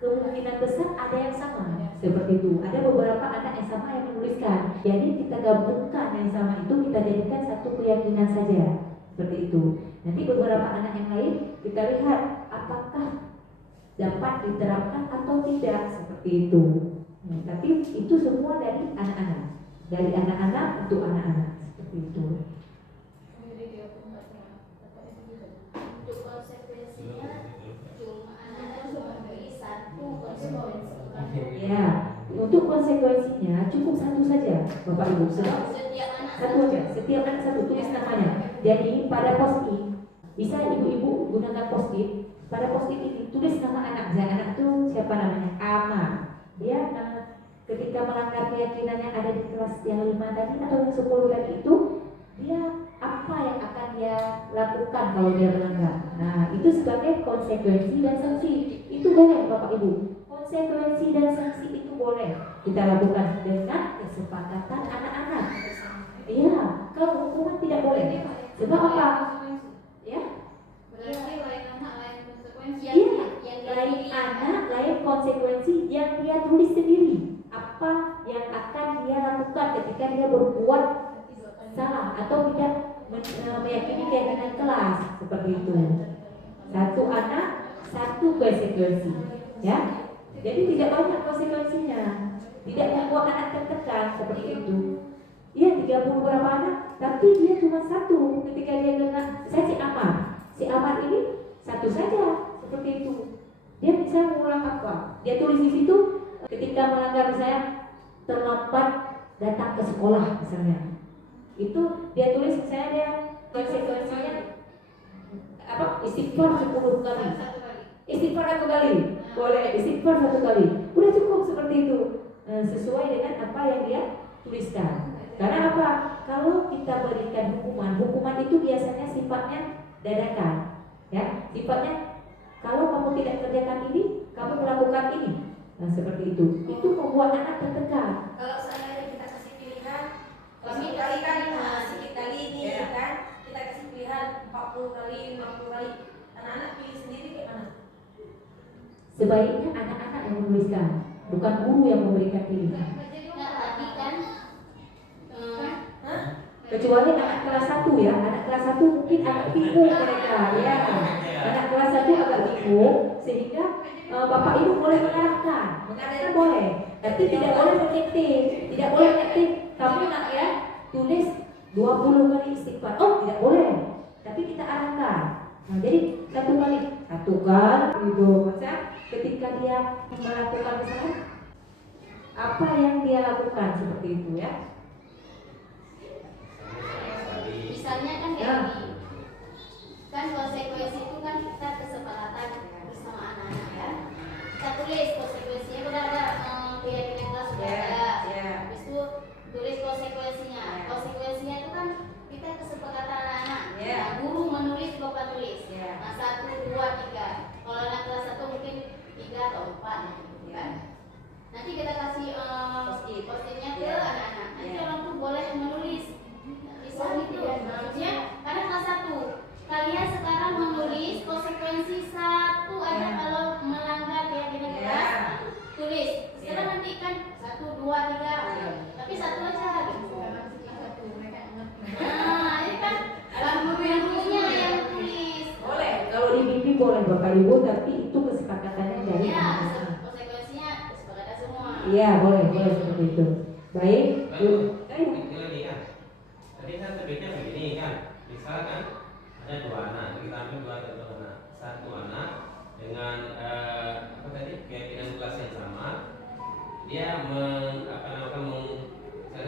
kemungkinan besar ada yang sama seperti itu. Ada beberapa anak yang sama yang menuliskan. Jadi kita gabungkan yang sama itu, kita jadikan satu keyakinan saja seperti itu. Nanti beberapa anak yang lain kita lihat apakah dapat diterapkan atau tidak seperti itu. Tapi itu semua dari anak-anak, dari anak-anak untuk anak-anak seperti itu. Untuk konsekuensinya cuma anak-anak cuma beri satu konsekuensi. Ya, untuk konsekuensinya cukup satu saja, Bapak Ibu. Sebab Setiap anak satu aja, setiap anak satu, tulis namanya. Jadi pada post-it, bisa ibu-ibu gunakan post-it. Pada post-it ini tulis nama anak. Anak itu siapa namanya? Ama. Dia ketika melanggar keyakinan yang ada di kelas yang 5 tadi atau yang 10 tadi itu, dia apa yang akan dia lakukan kalau dia melanggar. Nah, itu sebagai konsekuensi dan sanksi. Itu boleh Bapak Ibu. Konsekuensi dan sanksi itu boleh kita lakukan dengan kesepakatan anak-anak. Iya, kalau hukuman tidak boleh. Sebab apa? Ya, berarti lain anak lain konsekuensi. iya. Lain anak, lain konsekuensi yang dia tulis sendiri. Apa yang akan dia lakukan ketika dia berbuat salah atau tidak meyakini keyakinan kelas seperti itu. Satu anak, satu konsekuensi. Ya, jadi tidak banyak konsekuensinya. Tidak membuat anak tertekan seperti itu. Iya 30 berapa anak, tapi dia cuma satu. Ketika dia kena, saya si Amar ini satu saja seperti itu. Dia bisa mengulang apa? Dia tulis di situ ketika melanggar misalnya terlambat datang ke sekolah misalnya. Itu dia tulis misalnya dia konsekuensinya apa? Istighfar 10 kali. Satu kali. Istighfar 1 kali. Boleh istighfar 1 kali. Udah cukup seperti itu. Sesuai dengan apa yang dia tuliskan. Karena apa? Kalau kita berikan hukuman itu biasanya sifatnya dadakan, ya. Sifatnya kalau kamu tidak kerjakan ini, kamu melakukan ini. Nah, seperti itu. Itu membuat anak tertekan. Kalau seandainya kita kasih pilihan, kami kali kan sedikit kali ini kan, kita kasih pilihan 40 kali, 50 kali, anak-anak pilih sendiri kayak mana? Sebaiknya anak-anak yang menuliskan, bukan guru yang memberikan pilihan. Nggak, tadi kan Kecuali anak kelas 1 ya, anak kelas 1 mungkin agak bingung mereka ya. Anak kelas 1 agak bingung sehingga Bapak Ibu boleh mengarahkan boleh, tapi tidak boleh mengetik, tidak boleh mengetik. Kamu nak ya tulis 20 kali istighfar, oh tidak boleh, tapi kita arahkan. Nah, jadi satu kali gitu. Masa ketika dia melakukan misalnya apa yang dia lakukan seperti itu ya. misalnya kan kayak gini, kan konsekuensi itu kan kita kesepakatan bersama anak-anak ya. Kita tulis konsekuensinya udah ada, keyakinan kelas sudah ada. Habis itu tulis konsekuensinya. Konsekuensinya itu kan kita kesepakatan anak-anak. Nah, guru menulis, bapak tulis. Nah 1, 2, 3. Kalau anak kelas 1 mungkin 3 atau 4 gitu kan. Nanti kita kasih post-itnya ke anak-anak. Nanti orang tuh boleh menulis. Bisa gitu. Maksudnya karena kelas 1 kalian sekarang menulis konsekuensi 1 aja kalau melanggar keyakinan kelas, tulis. Sekarang nanti kan 1, 2, 3. Tapi 1 aja gitu. Nah, ini kan gurunya yang tulis. Boleh, kalau di mimpi boleh Bapak Ibu, tapi itu kesepakatannya dari Ya, anak-anak. konsekuensinya kesepakatan semua. Iya, boleh seperti itu. Baik, Bu. Itu lagi kan. Tadi saya terbitnya begini kan. Misalkan ada 2 anak, kita ambil 2 contoh anak. 1 anak dengan apa tadi keyakinan kelas yang sama, dia misalnya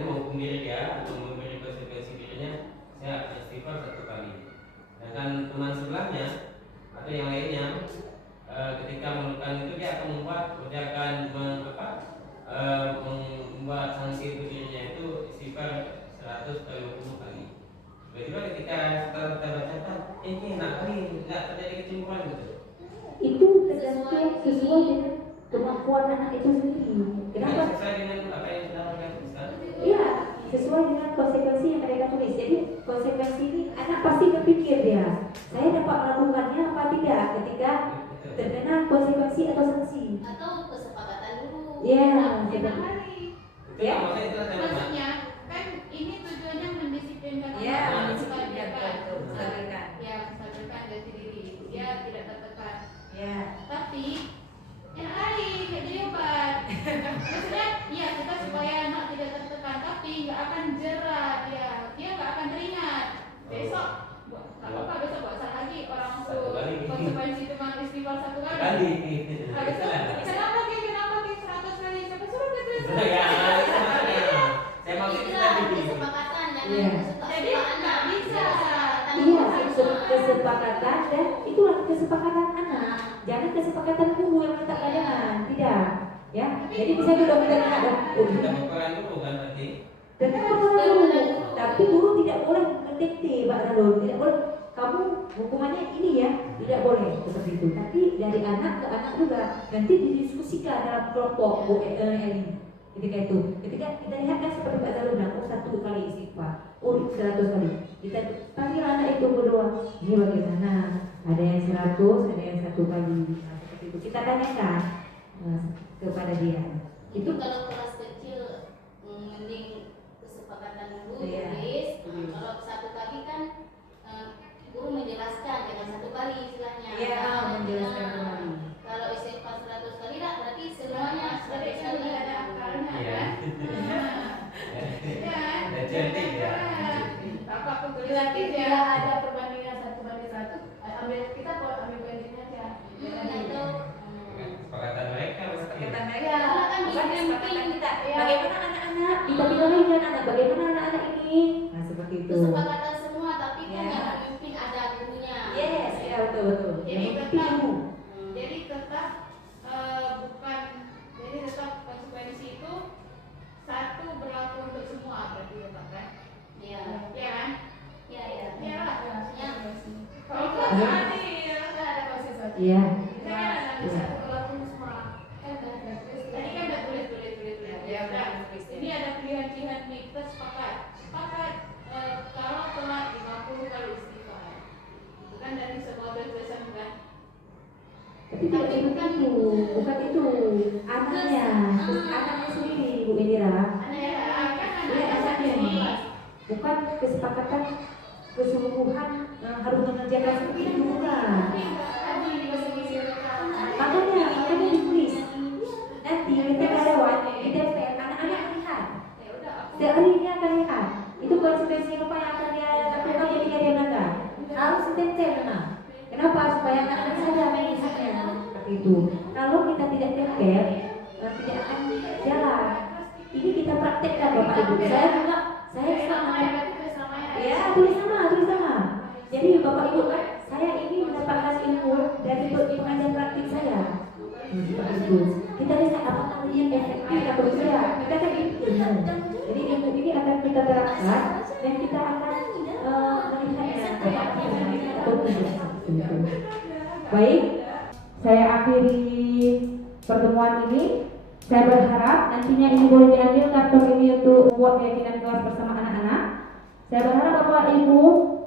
menghukum diri dia atau memberi konsekuensi dirinya, saya akan istighfar 1 kali. Sedangkan teman sebelahnya atau yang lainnya ketika melakukan itu dia akan membuat sanksi untuk dirinya itu istighfar 150 kali. Tiba-tiba ketika setelah kita bacakan, ini enak kali, nggak terjadi kecemburuan gitu. Itu tergantung sesuai dengan kemampuan anak itu sendiri. Kenapa? Sesuai dengan apa yang saudara lakukan. Iya, sesuai dengan konsekuensi yang mereka tulis. Jadi konsekuensi ini anak pasti berpikir dia, saya dapat melakukannya apa tidak ketika terkena konsekuensi atau sanksi. Atau kesepakatan dulu. Iya, Enak seperti kali. Ya. Maksudnya itu tema. Maksudnya kan ini tujuannya mendisiplinkan Ya, anak, mendisiplinkan, betul, menstabilkan. Ya, menstabilkan jati diri. Dia tidak tertekan. Ya. Tapi enak kali nggak jadi obat. Maksudnya ya kita supaya anak tidak tertekan, tapi nggak akan jerah dia nggak akan teringat. Besok nggak apa-apa, besok buat lagi orang Satu tuh kali. konsekuensi cuma istighfar 1 kali. Kali. Habis itu kenapa ki 100 kali siapa suruh kita tulis? Ya, saya mau kita Itulah begini. kesepakatan jangan Iya. Jadi nggak bisa. Iya, kesepakatan dan itulah kesepakatan anak. Jangan kesepakatan guru yang minta layanan, tidak. Ya, jadi bisa juga kita lihat. Kita berperan dulu kan berarti. Tetap guru, tapi guru tidak boleh mendikte, Pak Rado. Tidak boleh. Kamu hukumannya ini ya, tidak boleh seperti itu. Tapi dari anak ke anak juga nanti didiskusikan dalam kelompok Bu Eli. Ketika kita lihat kan seperti Pak Zalul bilang, 1 kali istighfar, 100 kali. Kita panggil anak itu berdoa, ini bagaimana? Ada yang 100, ada yang 1 kali. Nah, seperti itu. Kita tanyakan kepada dia. Itu kalau kelas kecil mending kesepakatan dulu Iya. tulis. Kalau 1 kali kan guru menjelaskan dengan 1 kali istilahnya. Iya, menjelaskan Nah, kembali. kalau istighfar 100 kali lah berarti semuanya Jadi 100 kan kali. nggak ada akalnya Iya. kan? Ya. Jadi anak-anak, bagaimana anak-anak ini? Nah seperti itu. Kesepakatan semua, tapi kan Ya. yang memimpin ada gurunya. Yes, ya betul. Jadi Yang tetap penting. jadi tetap bukan jadi tetap konsekuensi itu satu berlaku untuk semua berarti tetap kan? Iya. Ya kan? Iya, iya. Iya lah. Maksudnya Kalau Iya. nggak adil. kan ada konsekuensi. Iya. Saya kan ada satu berlaku semua. Tadi kan udah tulis. Ya udah. Ini ada pilihan-pilihan nih, kita sepakat kalau telat 50 kali istighfar. Itu kan dari sebuah tulisan kan. Tapi tidak bukan itu anaknya, anaknya sendiri Bu Indira. Iya anaknya, bukan kesepakatan keseluruhan harus mengerjakan seperti itu bukan. Makanya ditulis. Nanti kita lewat, kita lihat anak-anak lihat. Sehari dia akan lihat. Itu konsekuensi apa yang akan dia lakukan ketika dia belajar. Harus detail memang. Kenapa? Supaya anak-anak sadar melihatnya seperti itu. Kalau kita tidak detail, tidak akan jalan. Ini kita praktekkan Bapak Ibu. Saya juga ya tulis sama. Jadi Bapak Ibu kan, saya ini mendapatkan ilmu dari pengajar praktik saya. Seperti itu. Kita lihat apakah ini efektif atau tidak. Kita kan itu. Jadi ilmu ini akan kita terapkan dan kita akan melihatnya apakah efektif atau tidak. Baik, saya akhiri pertemuan ini. Saya berharap nantinya ini boleh diambil karton ini untuk membuat keyakinan kelas bersama anak-anak. Saya berharap Bapak Ibu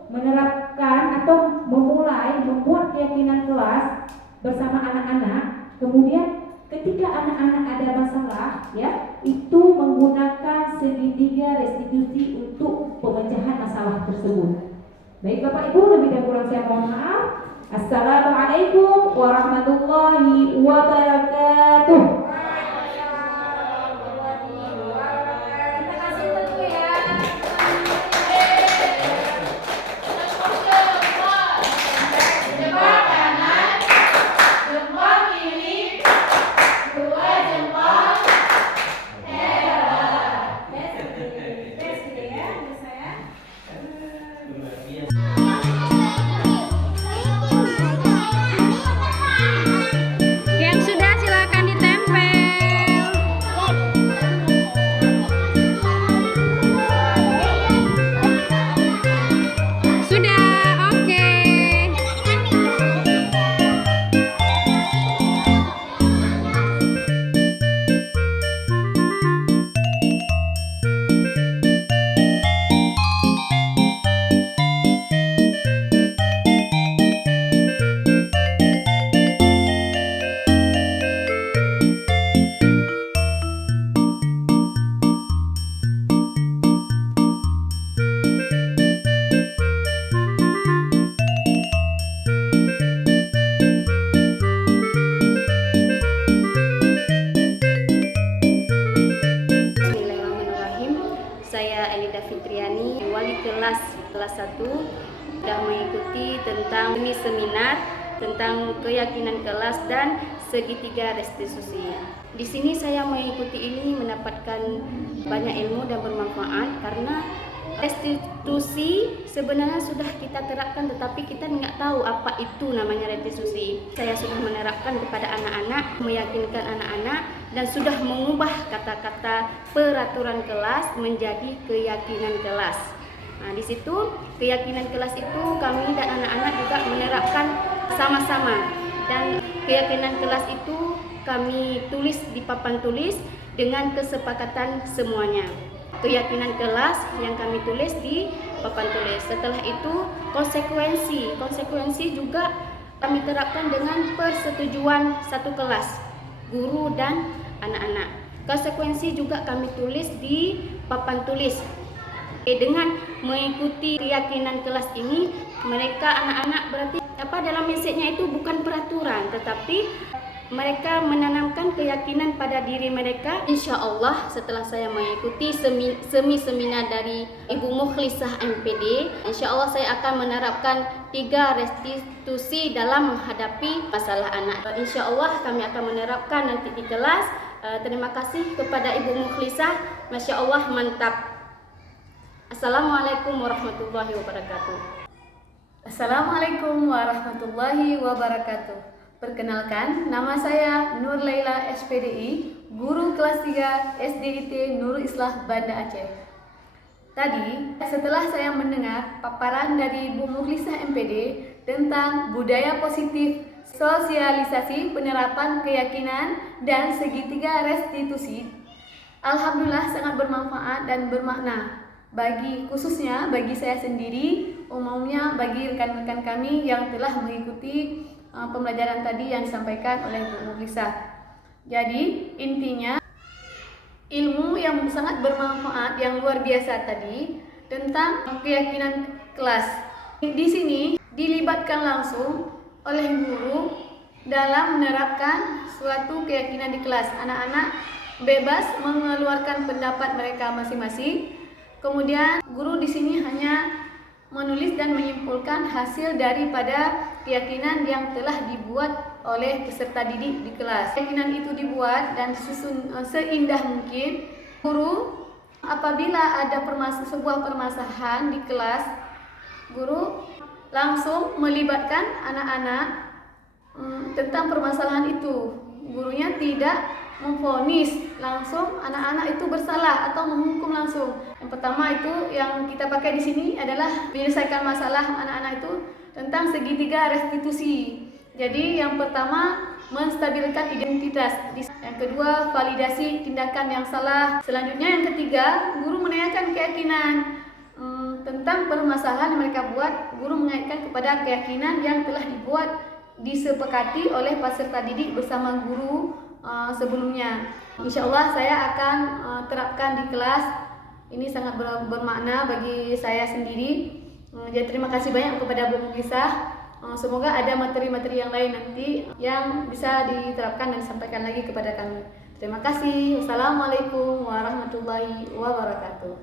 menerapkan atau memulai membuat keyakinan kelas bersama anak-anak. Kemudian ketika anak-anak ada masalah, ya, itu menggunakan segitiga restitusi untuk pemecahan masalah tersebut. Baik Bapak Ibu, lebih dan kurang saya mohon maaf. Assalamualaikum warahmatullahi wabarakatuh. Yang sudah silakan ditempel. Sudah, oke. Bismillahirrahmanirrahim. Saya Elida Fitriani, wali kelas 1, sudah mengikuti tentang seminar tentang keyakinan kelas dan segitiga restitusi. Di sini saya mengikuti ini mendapatkan banyak ilmu dan bermanfaat karena restitusi sebenarnya sudah kita terapkan, tetapi kita nggak tahu apa itu namanya restitusi. Saya sudah menerapkan kepada anak-anak, meyakinkan anak-anak, dan sudah mengubah kata-kata peraturan kelas menjadi keyakinan kelas. Nah, di situ keyakinan kelas itu kami dan anak-anak juga menerapkan sama-sama, dan keyakinan kelas itu kami tulis di papan tulis dengan kesepakatan semuanya. Keyakinan kelas yang kami tulis di papan tulis. Setelah itu konsekuensi juga kami terapkan dengan persetujuan satu kelas, guru dan anak-anak. Konsekuensi juga kami tulis di papan tulis. Dengan mengikuti keyakinan kelas ini, mereka anak-anak berarti dalam message-nya itu bukan peraturan, tetapi mereka menanamkan keyakinan pada diri mereka. Insya Allah setelah saya mengikuti seminar dari Ibu Mukhlisah MPD, insya Allah saya akan menerapkan 3 restitusi dalam menghadapi masalah anak. Insya Allah kami akan menerapkan nanti di kelas. Terima kasih kepada Ibu Mukhlisah, Masya Allah mantap. Assalamualaikum warahmatullahi wabarakatuh. Assalamualaikum warahmatullahi wabarakatuh. Perkenalkan, nama saya Nur Laila SPDI, guru kelas 3 SDIT Nurul Islah Banda Aceh. Tadi, setelah saya mendengar paparan dari Bu Mukhlisah MPD tentang budaya positif, sosialisasi penerapan keyakinan, dan segitiga restitusi, alhamdulillah sangat bermanfaat dan bermakna khususnya bagi saya sendiri, umumnya bagi rekan-rekan kami yang telah mengikuti pembelajaran tadi yang disampaikan oleh Bu Mukhlisah. Jadi intinya ilmu yang sangat bermanfaat yang luar biasa tadi tentang keyakinan kelas. Di sini dilibatkan langsung oleh guru dalam menerapkan suatu keyakinan di kelas. Anak-anak bebas mengeluarkan pendapat mereka masing-masing. Kemudian guru di sini hanya menulis dan menyimpulkan hasil daripada keyakinan yang telah dibuat oleh peserta didik di kelas. Keyakinan itu dibuat dan disusun seindah mungkin. Guru apabila ada sebuah permasalahan di kelas, guru langsung melibatkan anak-anak tentang permasalahan itu. Gurunya tidak memvonis langsung anak-anak itu bersalah atau menghukum langsung. Yang pertama itu yang kita pakai di sini adalah menyelesaikan masalah anak-anak itu tentang segitiga restitusi. Jadi yang pertama menstabilkan identitas, yang kedua validasi tindakan yang salah. Selanjutnya yang ketiga, guru menanyakan keyakinan tentang permasalahan yang mereka buat. Guru mengaitkan kepada keyakinan yang telah dibuat disepakati oleh peserta didik bersama guru sebelumnya. Insya Allah saya akan terapkan di kelas. Ini sangat bermakna bagi saya sendiri. Jadi terima kasih banyak kepada Bu Mukhlisah. Semoga ada materi-materi yang lain nanti yang bisa diterapkan dan disampaikan lagi kepada kami. Terima kasih. Wassalamualaikum warahmatullahi wabarakatuh.